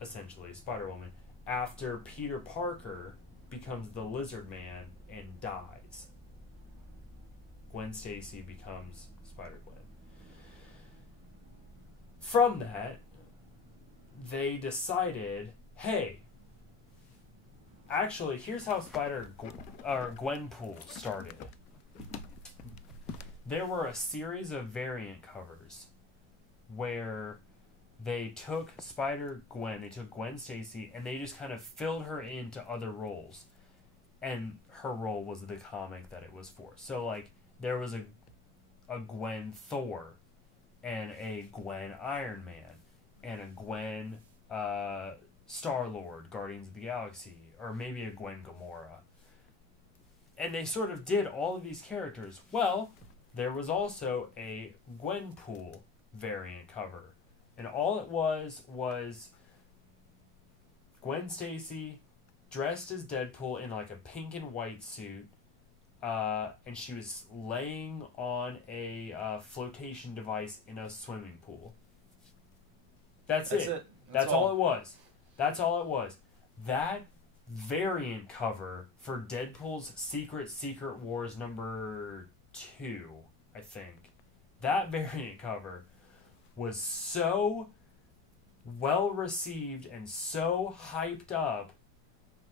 essentially, Spider-Woman, after Peter Parker becomes the Lizard Man and dies. Gwen Stacy becomes Spider-Gwen. From that, they decided, hey, actually, here's how Gwenpool started. There were a series of variant covers where they took Spider-Gwen, they took Gwen Stacy, and they just kind of filled her into other roles. And her role was the comic that it was for. So, like, there was a Gwen Thor, and a Gwen Iron Man, and a Gwen Star-Lord, Guardians of the Galaxy, or maybe a Gwen Gamora. And they sort of did all of these characters. Well, there was also a Gwenpool variant cover. And all it was Gwen Stacy dressed as Deadpool in like a pink and white suit. And she was laying on a flotation device in a swimming pool. That's it. That's all it was. That's all it was. That variant cover for Deadpool's Secret Wars number 2, I think. That variant cover was so well received and so hyped up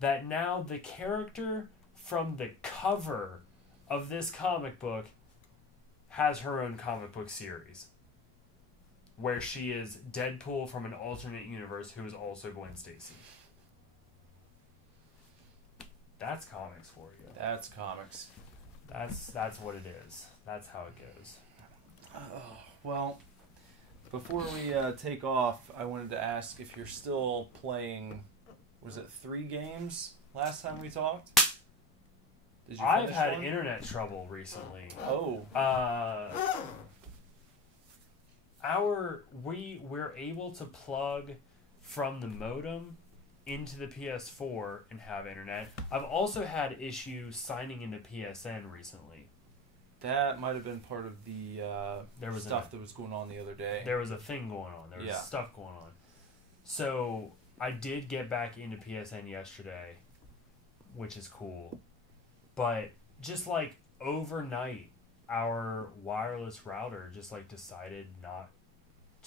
that now the character from the cover of this comic book has her own comic book series where she is Deadpool from an alternate universe who is also Gwen Stacy. That's comics for you. That's comics. That's what it is. That's how it goes. Well, before we take off, I wanted to ask if you're still playing, was it 3 games last time we talked? Did you I've finish had one? internet trouble recently. Oh. We're able to plug from the modem into the PS4 and have internet. I've also had issues signing into PSN recently. That might have been part of the stuff that was going on the other day. There was a thing going on. There was stuff going on. So I did get back into PSN yesterday, which is cool. But just like overnight, our wireless router just like decided not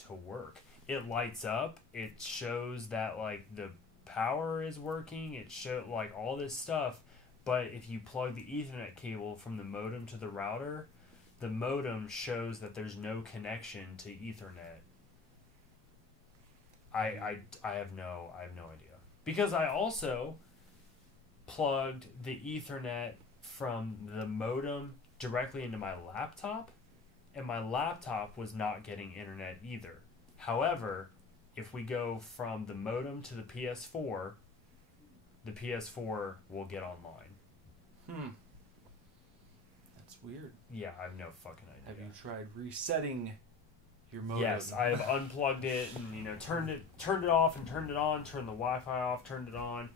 to work. It lights up. It shows that like the power is working. It showed like all this stuff. But if you plug the Ethernet cable from the modem to the router, the modem shows that there's no connection to Ethernet. I have no idea. Because I also plugged the Ethernet from the modem directly into my laptop, and my laptop was not getting internet either. However, if we go from the modem to the PS4 will get online. That's weird. Yeah, I have no fucking idea. Have you tried resetting your modem? Yes, I have unplugged it and turned it off and turned it on, turned the Wi-Fi off, turned it on.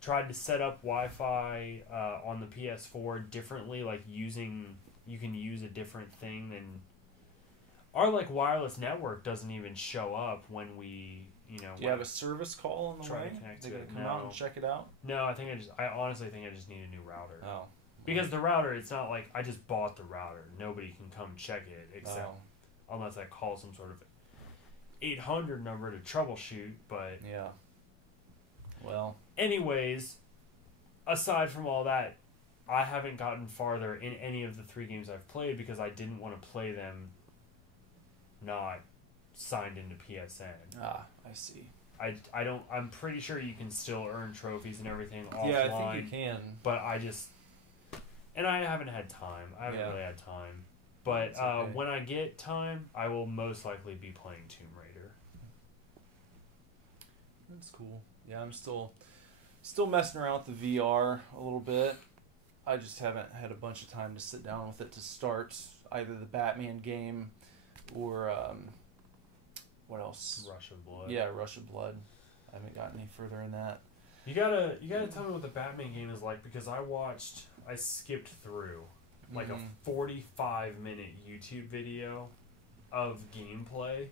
Tried to set up Wi-Fi on the PS4 differently, like you can use a different thing than our like wireless network doesn't even show up when we Do you have a service call on the try way? to connect They're to gonna it? come out and check it out? No, I honestly think I just need a new router. Oh. Because the router, it's not like I just bought the router. Nobody can come check it except unless I call some sort of 800 number to troubleshoot, but yeah. Well, anyways, aside from all that, I haven't gotten farther in any of the 3 games I've played because I didn't want to play them not signed into PSN. I see. I'm pretty sure you can still earn trophies and everything offline. Yeah, I think you can. But I haven't had time. I haven't really had time. But okay. When I get time, I will most likely be playing Tomb Raider. That's cool. Yeah, I'm still messing around with the VR a little bit. I just haven't had a bunch of time to sit down with it to start either the Batman game or what else? Rush of Blood. Yeah, Rush of Blood. I haven't gotten any further in that. You gotta tell me what the Batman game is like because I skipped through like a 45-minute YouTube video of gameplay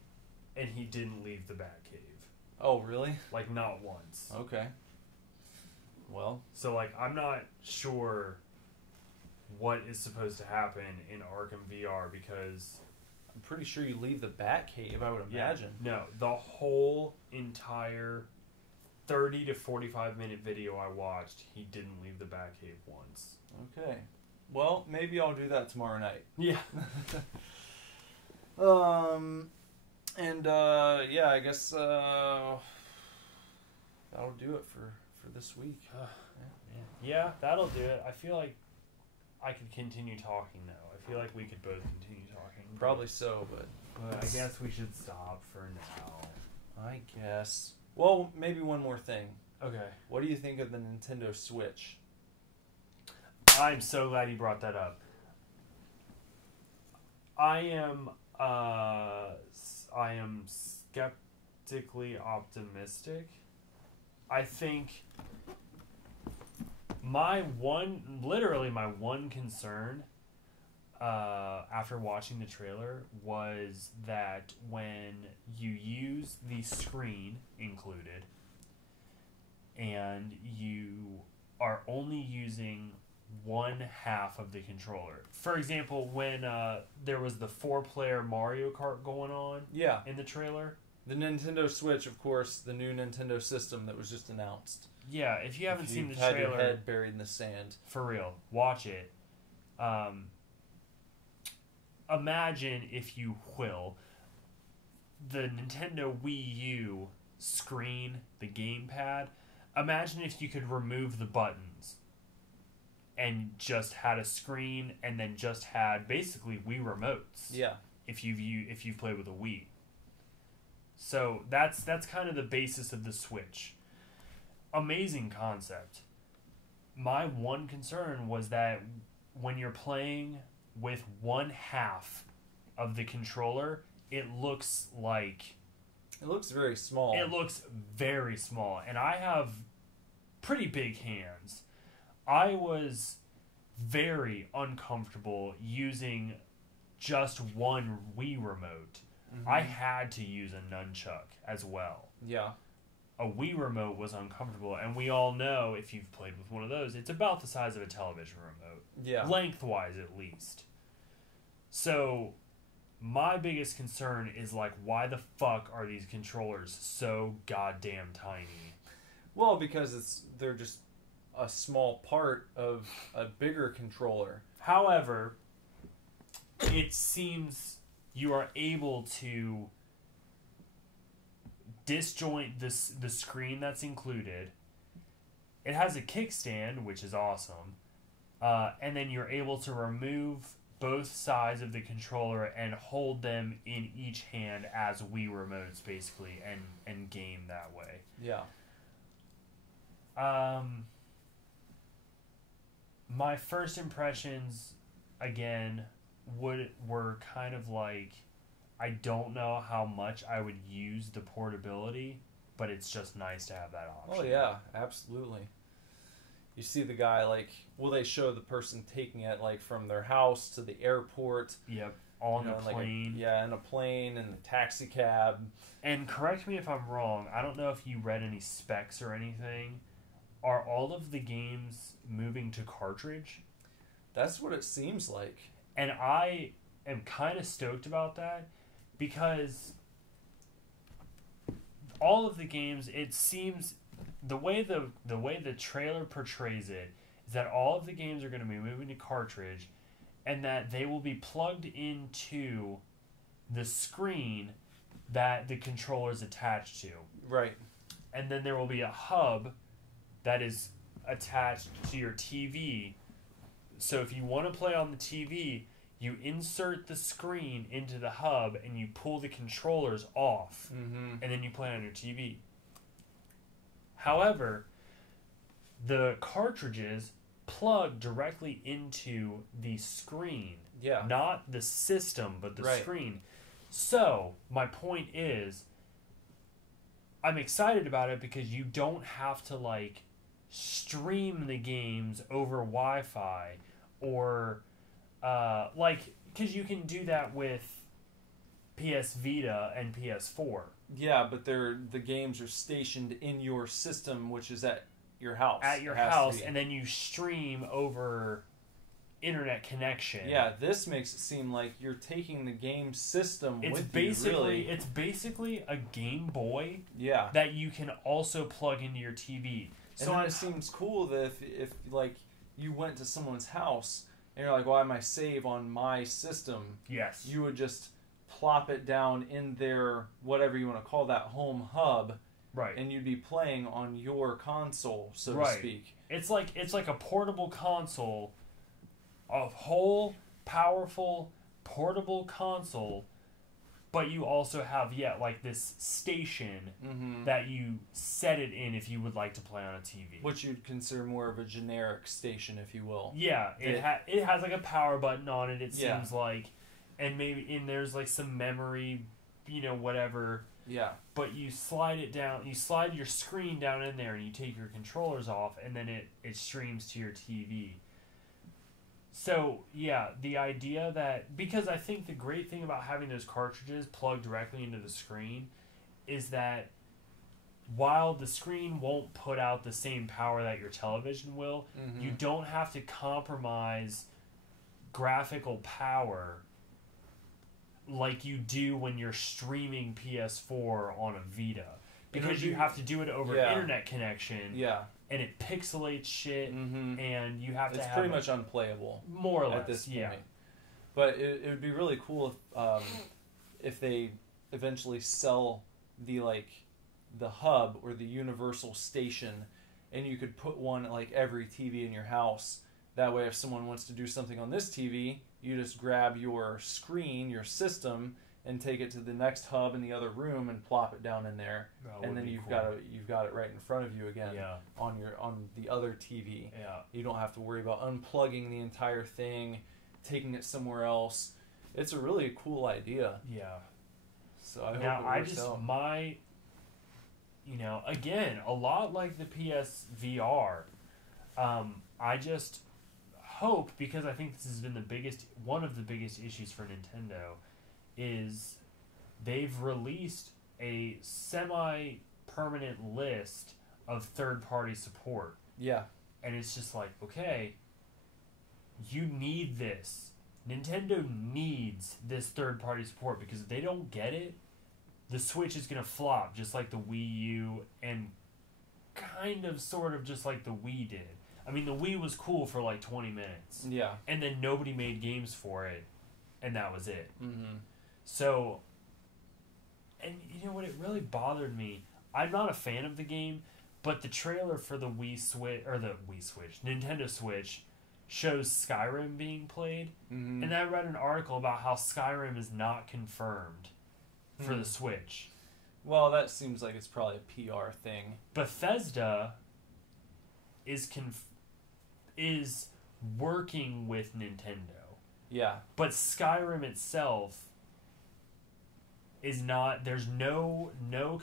and he didn't leave the Batcave. Oh, really? Like, not once. Okay. Well. So, like, I'm not sure what is supposed to happen in Arkham VR because... I'm pretty sure you leave the Batcave, I would imagine. Yeah, no, the whole entire 30 to 45 minute video I watched, he didn't leave the Batcave once. Okay. Well, maybe I'll do that tomorrow night. Yeah. Yeah, I guess that'll do it for this week. Yeah, that'll do it. I feel like I could continue talking now. I feel like we could both continue talking. Probably so, but I guess we should stop for now. I guess. Well, maybe one more thing. Okay. What do you think of the Nintendo Switch? I'm so glad you brought that up. I am skeptically optimistic. I think my one concern after watching the trailer was that when you use the screen included and you are only using one half of the controller. For example, when there was the 4-player Mario Kart going on in the trailer. The Nintendo Switch, of course, the new Nintendo system that was just announced. Yeah, if you haven't seen the had trailer... your head buried in the sand. For real, watch it. Imagine, if you will, the Nintendo Wii U screen, the gamepad. Imagine if you could remove the buttons and just had a screen and then just had basically Wii remotes. Yeah. If you've played with a Wii. So that's kind of the basis of the Switch. Amazing concept. My one concern was that when you're playing with one half of the controller, it looks very small. It looks very small. And I have pretty big hands. I was very uncomfortable using just one Wii remote. Mm-hmm. I had to use a nunchuck as well. Yeah. A Wii remote was uncomfortable, and we all know, if you've played with one of those, it's about the size of a television remote. Yeah. Lengthwise, at least. So, my biggest concern is, like, why the fuck are these controllers so goddamn tiny? Well, because they're just a small part of a bigger controller. However, it seems you are able to disjoint the screen that's included. It has a kickstand, which is awesome. And then you're able to remove both sides of the controller and hold them in each hand as Wii remotes, basically, and game that way. Yeah. My first impressions, again, were kind of like, I don't know how much I would use the portability, but it's just nice to have that option. Oh yeah, absolutely. You see the guy, they show the person taking it, from their house to the airport. Yep, on a plane. In a plane, and a taxi cab. And correct me if I'm wrong, I don't know if you read any specs or anything. Are all of the games moving to cartridge? That's what it seems like. And I am kind of stoked about that, because all of the games, it seems, the way the trailer portrays it is that all of the games are going to be moving to cartridge, and that they will be plugged into the screen that the controller is attached to. Right. And then there will be a hub that is attached to your TV. So if you want to play on the TV, you insert the screen into the hub and you pull the controllers off, and then you play on your TV. However, the cartridges plug directly into the screen. Yeah. Not the system, but the screen. So, my point is, I'm excited about it because you don't have to, stream the games over Wi-Fi or... because you can do that with PS Vita and PS4. Yeah, but the games are stationed in your system, which is at your house. At your house, and then you stream over internet connection. Yeah, this makes it seem like you're taking the game system it's with basically, you, really. It's basically a Game Boy Yeah. that you can also plug into your TV. So it seems cool that if like you went to someone's house and you're like, well, I have my save on my system. Yes. You would just plop it down in their, whatever you want to call that, home hub. Right. And you'd be playing on your console, so to speak. It's like a portable console, a whole powerful portable console, but you also have like this station that you set it in if you would like to play on a TV. Which you'd consider more of a generic station, if you will. Yeah, it has like a power button on it, it seems like, and there's like some memory, whatever. Yeah. But you slide it down, you slide your screen down in there and you take your controllers off and then it streams to your TV. So, yeah, the idea that... Because I think the great thing about having those cartridges plugged directly into the screen is that while the screen won't put out the same power that your television will, you don't have to compromise graphical power like you do when you're streaming PS4 on a Vita. Because you have to do it over internet connection. Yeah. And it pixelates shit, and you have to It's have... pretty much unplayable. More or less, at this point. yeah. But it would be really cool if they eventually sell the hub or the universal station, and you could put one at like every TV in your house. That way, if someone wants to do something on this TV, you just grab your screen, your system, and take it to the next hub in the other room and plop it down in there, and then you've got it right in front of you again on the other TV. Yeah. You don't have to worry about unplugging the entire thing, taking it somewhere else. It's a really cool idea. Yeah. So I hope it works out. Again, a lot like the PSVR, I just hope, because I think this has been one of the biggest issues for Nintendo, is they've released a semi-permanent list of third-party support. Yeah. And it's just like, okay, you need this. Nintendo needs this third-party support, because if they don't get it, the Switch is going to flop, just like the Wii U, and kind of, sort of, just like the Wii did. I mean, the Wii was cool for like 20 minutes. Yeah. And then nobody made games for it, and that was it. Mm-hmm. So, and you know what, it really bothered me. I'm not a fan of the game, but the trailer for the Nintendo Switch shows Skyrim being played, and I read an article about how Skyrim is not confirmed for the Switch. Well, that seems like it's probably a PR thing. Bethesda is working with Nintendo. Yeah. But Skyrim itself is not... There's no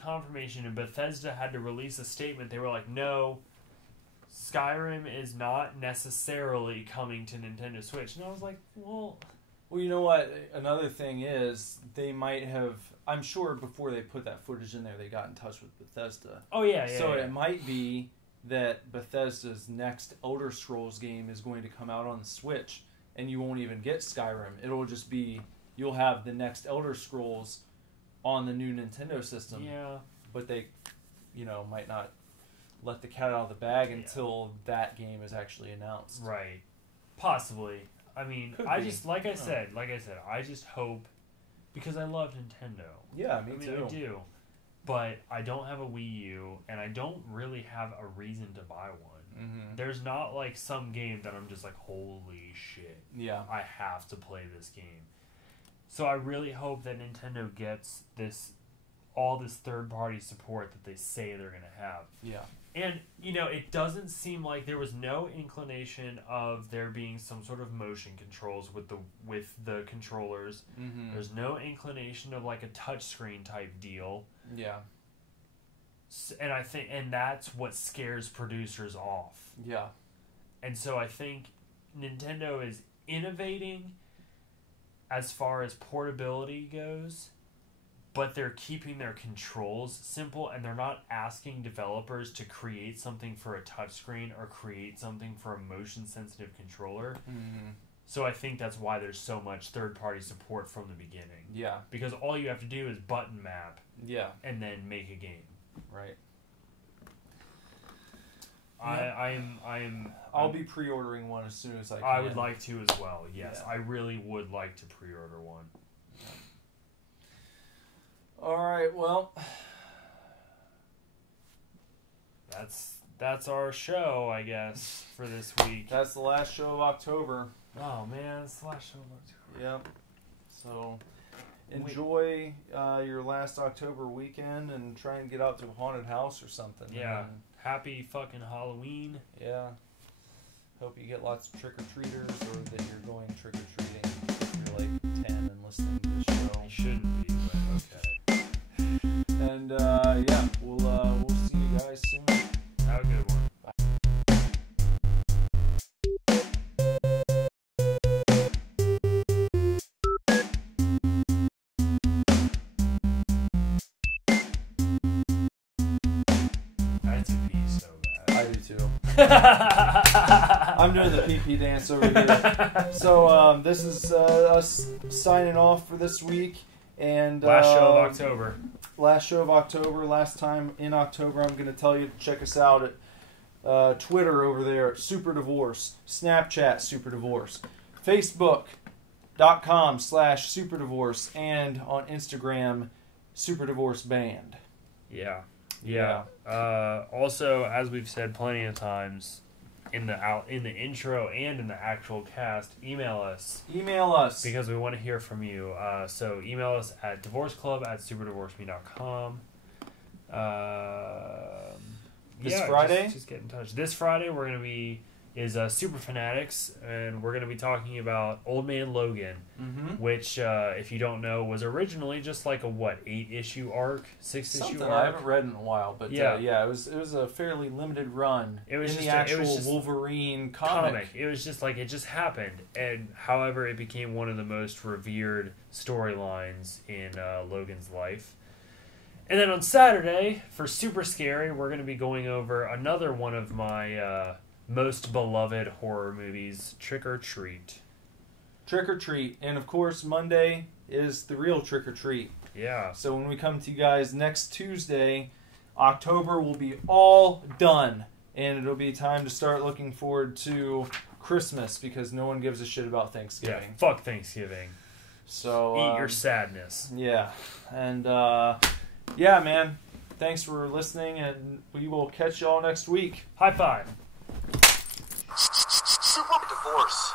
confirmation, and Bethesda had to release a statement. They were like, no, Skyrim is not necessarily coming to Nintendo Switch. And I was like, well... Well, you know what? Another thing is, they might have... I'm sure before they put that footage in there, they got in touch with Bethesda. Oh, yeah. So it might be that Bethesda's next Elder Scrolls game is going to come out on the Switch, and you won't even get Skyrim. It'll just be... You'll have the next Elder Scrolls on the new Nintendo system. Yeah. But they, might not let the cat out of the bag until that game is actually announced. Right. Possibly. I mean, I just, like I said, I just hope, because I love Nintendo. Yeah, me too. I do. But I don't have a Wii U, and I don't really have a reason to buy one. Mm-hmm. There's not, like, some game that I'm just like, holy shit. Yeah. I have to play this game. So I really hope that Nintendo gets all this third-party support that they say they're going to have. Yeah. And, it doesn't seem like there was no inclination of there being some sort of motion controls with the controllers. Mm-hmm. There's no inclination of like a touchscreen type deal. Yeah. And that's what scares producers off. Yeah. And so I think Nintendo is innovating as far as portability goes, but they're keeping their controls simple, and they're not asking developers to create something for a touchscreen or create something for a motion-sensitive controller. Mm-hmm. So I think that's why there's so much third-party support from the beginning. Yeah. Because all you have to do is button map. Yeah. And then make a game. Right. I'll be pre-ordering one as soon as I can. I would like to as well. Yes, Yeah. I really would like to pre-order one. All right. Well, that's our show, I guess, for this week. that's the last show of October. Oh man, it's the last show of October. Yep. So enjoy your last October weekend and try and get out to a haunted house or something. Yeah. And, Happy fucking Halloween. yeah. Hope you get lots of trick-or-treaters, or that you're going trick-or-treating if you're like 10 and listening to the show. You shouldn't be, but okay. And yeah, we'll see you guys soon. Have a good one. I'm doing the PP dance over here. So this is us signing off for this week. And last show of October. Last show of October. Last time in October. I'm going to tell you to check us out at Twitter over there, SuperDivorce. Snapchat, SuperDivorce. Facebook.com/SuperDivorce. And on Instagram, SuperDivorceBand. Yeah. Yeah. Also, as we've said plenty of times in the intro and in the actual cast, email us. Email us. Because we want to hear from you. So email us at divorceclub@superdivorceme.com. This Friday? Just get in touch. This Friday we're going to be Super Fanatics, and we're going to be talking about Old Man Logan, which, if you don't know, was originally just like a 8-issue arc, 6-issue arc. I haven't read in a while, but yeah, it was a fairly limited run. It was in just the actual Wolverine comic. It was just like it just happened, and however, it became one of the most revered storylines in Logan's life. And then on Saturday for Super Scary, we're going to be going over another one of my most beloved horror movies, Trick or Treat. Trick or Treat. And of course, Monday is the real Trick or Treat. Yeah. So when we come to you guys next Tuesday, October will be all done. And it'll be time to start looking forward to Christmas, because no one gives a shit about Thanksgiving. Yeah, fuck Thanksgiving. So eat your sadness. Yeah. And yeah, man. Thanks for listening, and we will catch y'all next week. High five. Super Divorce.